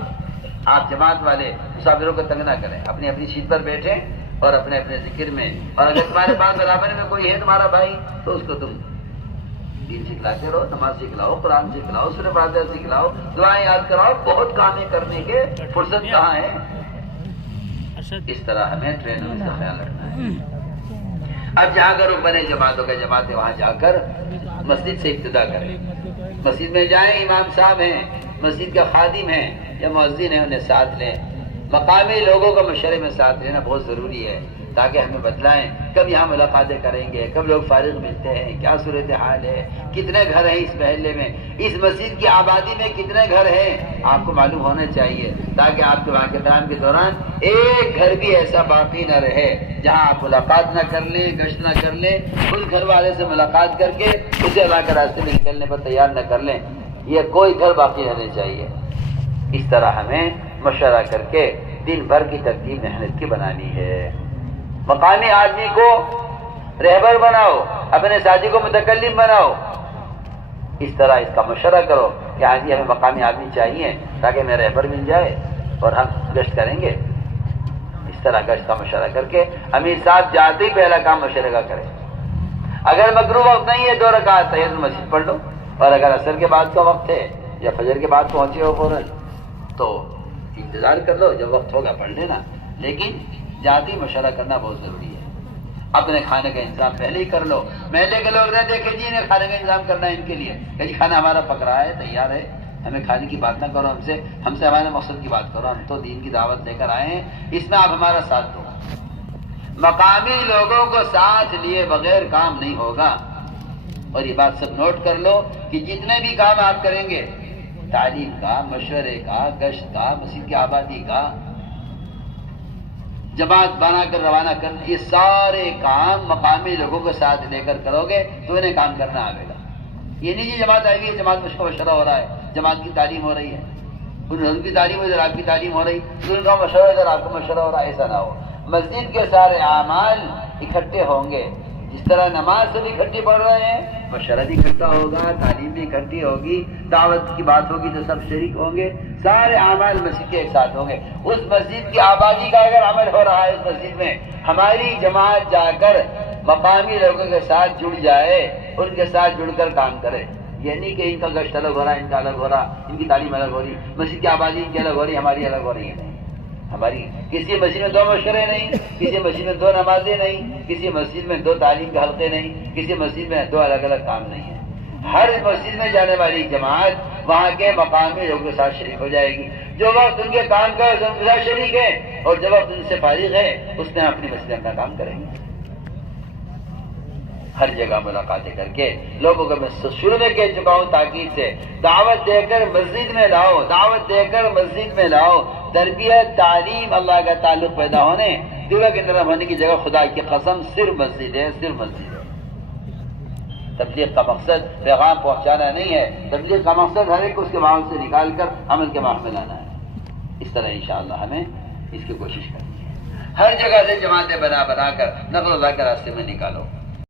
آپ جماعت والے مسافروں کو تنگ نہ کریں، اپنی اپنی سیٹ پر بیٹھیں اور اپنے اپنے ذکر میں، اور اگر تمہارے پاس برابر میں کوئی ہے تمہارا بھائی تو اس کو تم دین سکھلاتے رہو، نماز سکھلاؤ، قرآن سکھلاؤ، سورہ فاتحہ سکھلاؤ، دعائیں یاد کراؤ، بہت کامیں کرنے کے فرصت کہاں ہے؟ اس طرح ہمیں ٹرینوں میں خیال رکھنا ہے۔ اب جہاں اگر وہ بنے جماعتوں کا جماعت ہے، وہاں جا کر مسجد سے ابتدا کریں، مسجد میں جائیں، امام صاحب ہیں، مسجد کا خادم ہیں یا مؤذن ہیں، انہیں ساتھ لیں، مقامی لوگوں کا مشورے میں ساتھ لینا بہت ضروری ہے تاکہ ہمیں بتلائیں کب یہاں ملاقاتیں کریں گے، کب لوگ فارغ ملتے ہیں، کیا صورتحال ہے، کتنے گھر ہیں اس محلے میں، اس مسجد کی آبادی میں کتنے گھر ہیں، آپ کو معلوم ہونا چاہیے تاکہ آپ کے واقع کرام کے دوران ایک گھر بھی ایسا باقی نہ رہے جہاں آپ ملاقات نہ کر لیں، گشت نہ کر لیں، اس گھر والے سے ملاقات کر کے اسے اللہ کے راستے میں نکلنے پر تیار نہ کر لیں، یہ کوئی گھر باقی رہنے چاہیے۔ اس طرح ہمیں مشورہ کر کے دن بھر کی ترتیب محنت کی بنانی ہے۔ مقامی آدمی کو رہبر بناؤ، اپنے ساتھی کو متکلم بناؤ، اس طرح اس کا مشورہ کرو کہ آج ہمیں مقامی آدمی چاہیے تاکہ ہمیں رہبر مل جائے اور ہم گشت کریں گے۔ اس طرح گشت کا مشورہ کر کے امیر صاحب جاتے ہی پہلا کام مشورے کا کرے۔ اگر مغرب وقت نہیں ہے 2 رکعت تحیۃ المسجد پڑھ لو، اور اگر عصر کے بعد کا وقت ہے یا فجر کے بعد پہنچے ہو فوراً تو انتظار کر لو، جب وقت ہوگا پڑھ لینا، لیکن جاتی مشورہ کرنا بہت ضروری ہے۔ اپنے کھانے کا انتظام پہلے ہی کر لو، محلے کے لوگ نہ دیکھیں جی انہیں کھانے کا انتظام کرنا ہے ان کے لیے، کہ جی کھانا ہمارا پک رہا ہے، تیار ہے، ہمیں کھانے کی بات نہ کرو، ہم سے ہمارے مقصد کی بات کرو، ہم تو دین کی دعوت لے کر آئے ہیں، اس میں آپ ہمارا ساتھ دو۔ مقامی لوگوں کو ساتھ لیے بغیر کام نہیں ہوگا، اور یہ بات سب نوٹ کر لو کہ جتنے بھی کام آپ کریں گے، تعلیم کا، مشورے کا، گشت کا، مسجد کی آبادی کا، جماعت بنا کر روانہ کرنا، یہ سارے کام مقامی لوگوں کو ساتھ لے کر کرو گے تو انہیں کام کرنا آئے گا۔ یہ نہیں کہ جماعت آئی ہے، جماعت میں مشورہ ہو رہا ہے، جماعت کی تعلیم ہو رہی ہے، ان کی تعلیم ادھر آپ کی تعلیم ہو رہی، ان کا مشورہ ادھر آپ کا مشورہ ہو رہا ہے، ایسا نہ ہو۔ مسجد کے سارے اعمال اکٹھے ہوں گے، جس طرح نماز سے بھی اکٹھی پڑھ رہے ہیں، مشورہ بھی اکٹھا ہوگا، تعلیم بھی اکٹھی ہوگی، دعوت کی بات ہوگی تو سب شریک ہوں گے، سارے اعمال مسجد کے ایک ساتھ ہوں گے۔ اس مسجد کی آبادی کا اگر عمل ہو رہا ہے اس مسجد میں، ہماری جماعت جا کر مقامی لوگوں کے ساتھ جڑ جائے، ان کے ساتھ جڑ کر کام کرے۔ یہ نہیں کہ ان کا گشت الگ ہو رہا ہے، ان کا الگ ہو رہا، ان کی تعلیم الگ ہو رہی، مسجد کی آبادی ان کی الگ ہو رہی، ہماری الگ ہو رہی ہے۔ ہماری کسی مسجد میں 2 مشورے نہیں، کسی مسجد میں 2 نمازیں نہیں، کسی مسجد میں 2 تعلیم کے حلقے نہیں، کسی مسجد میں 2 الگ الگ کام نہیں ہیں۔ ہر مسجد میں جانے والی جماعت وہاں کے مقامی لوگوں کے ساتھ شریک ہو جائے گی، جو وقت ان کے کام کا ان کے ساتھ شریک ہے اور جب وقت ان سے فارغ ہے اس میں اپنی مسجد میں اپنا کام کریں گے۔ ہر جگہ ملاقاتیں کر کے لوگوں کو میں شروع میں کہہ چکا ہوں تاکید سے، دعوت دے کر مسجد میں لاؤ، دعوت دے کر مسجد میں لاؤ، تربیت، تعلیم، اللہ کا تعلق پیدا ہونے، دلوں کے نرم ہونے کی جگہ خدا کی قسم صرف مسجد ہے، صرف مسجد ہے۔ تبلیغ کا مقصد پیغام پہنچانا نہیں ہے، تبلیغ کا مقصد ہر ایک کو اس کے ماحول سے نکال کر عمل کے ماحول میں لانا ہے۔ اس طرح انشاءاللہ ہمیں اس کی کوشش کرنی ہے، ہر جگہ سے جماعتیں بنا کر نقل اللہ کے راستے میں نکالو۔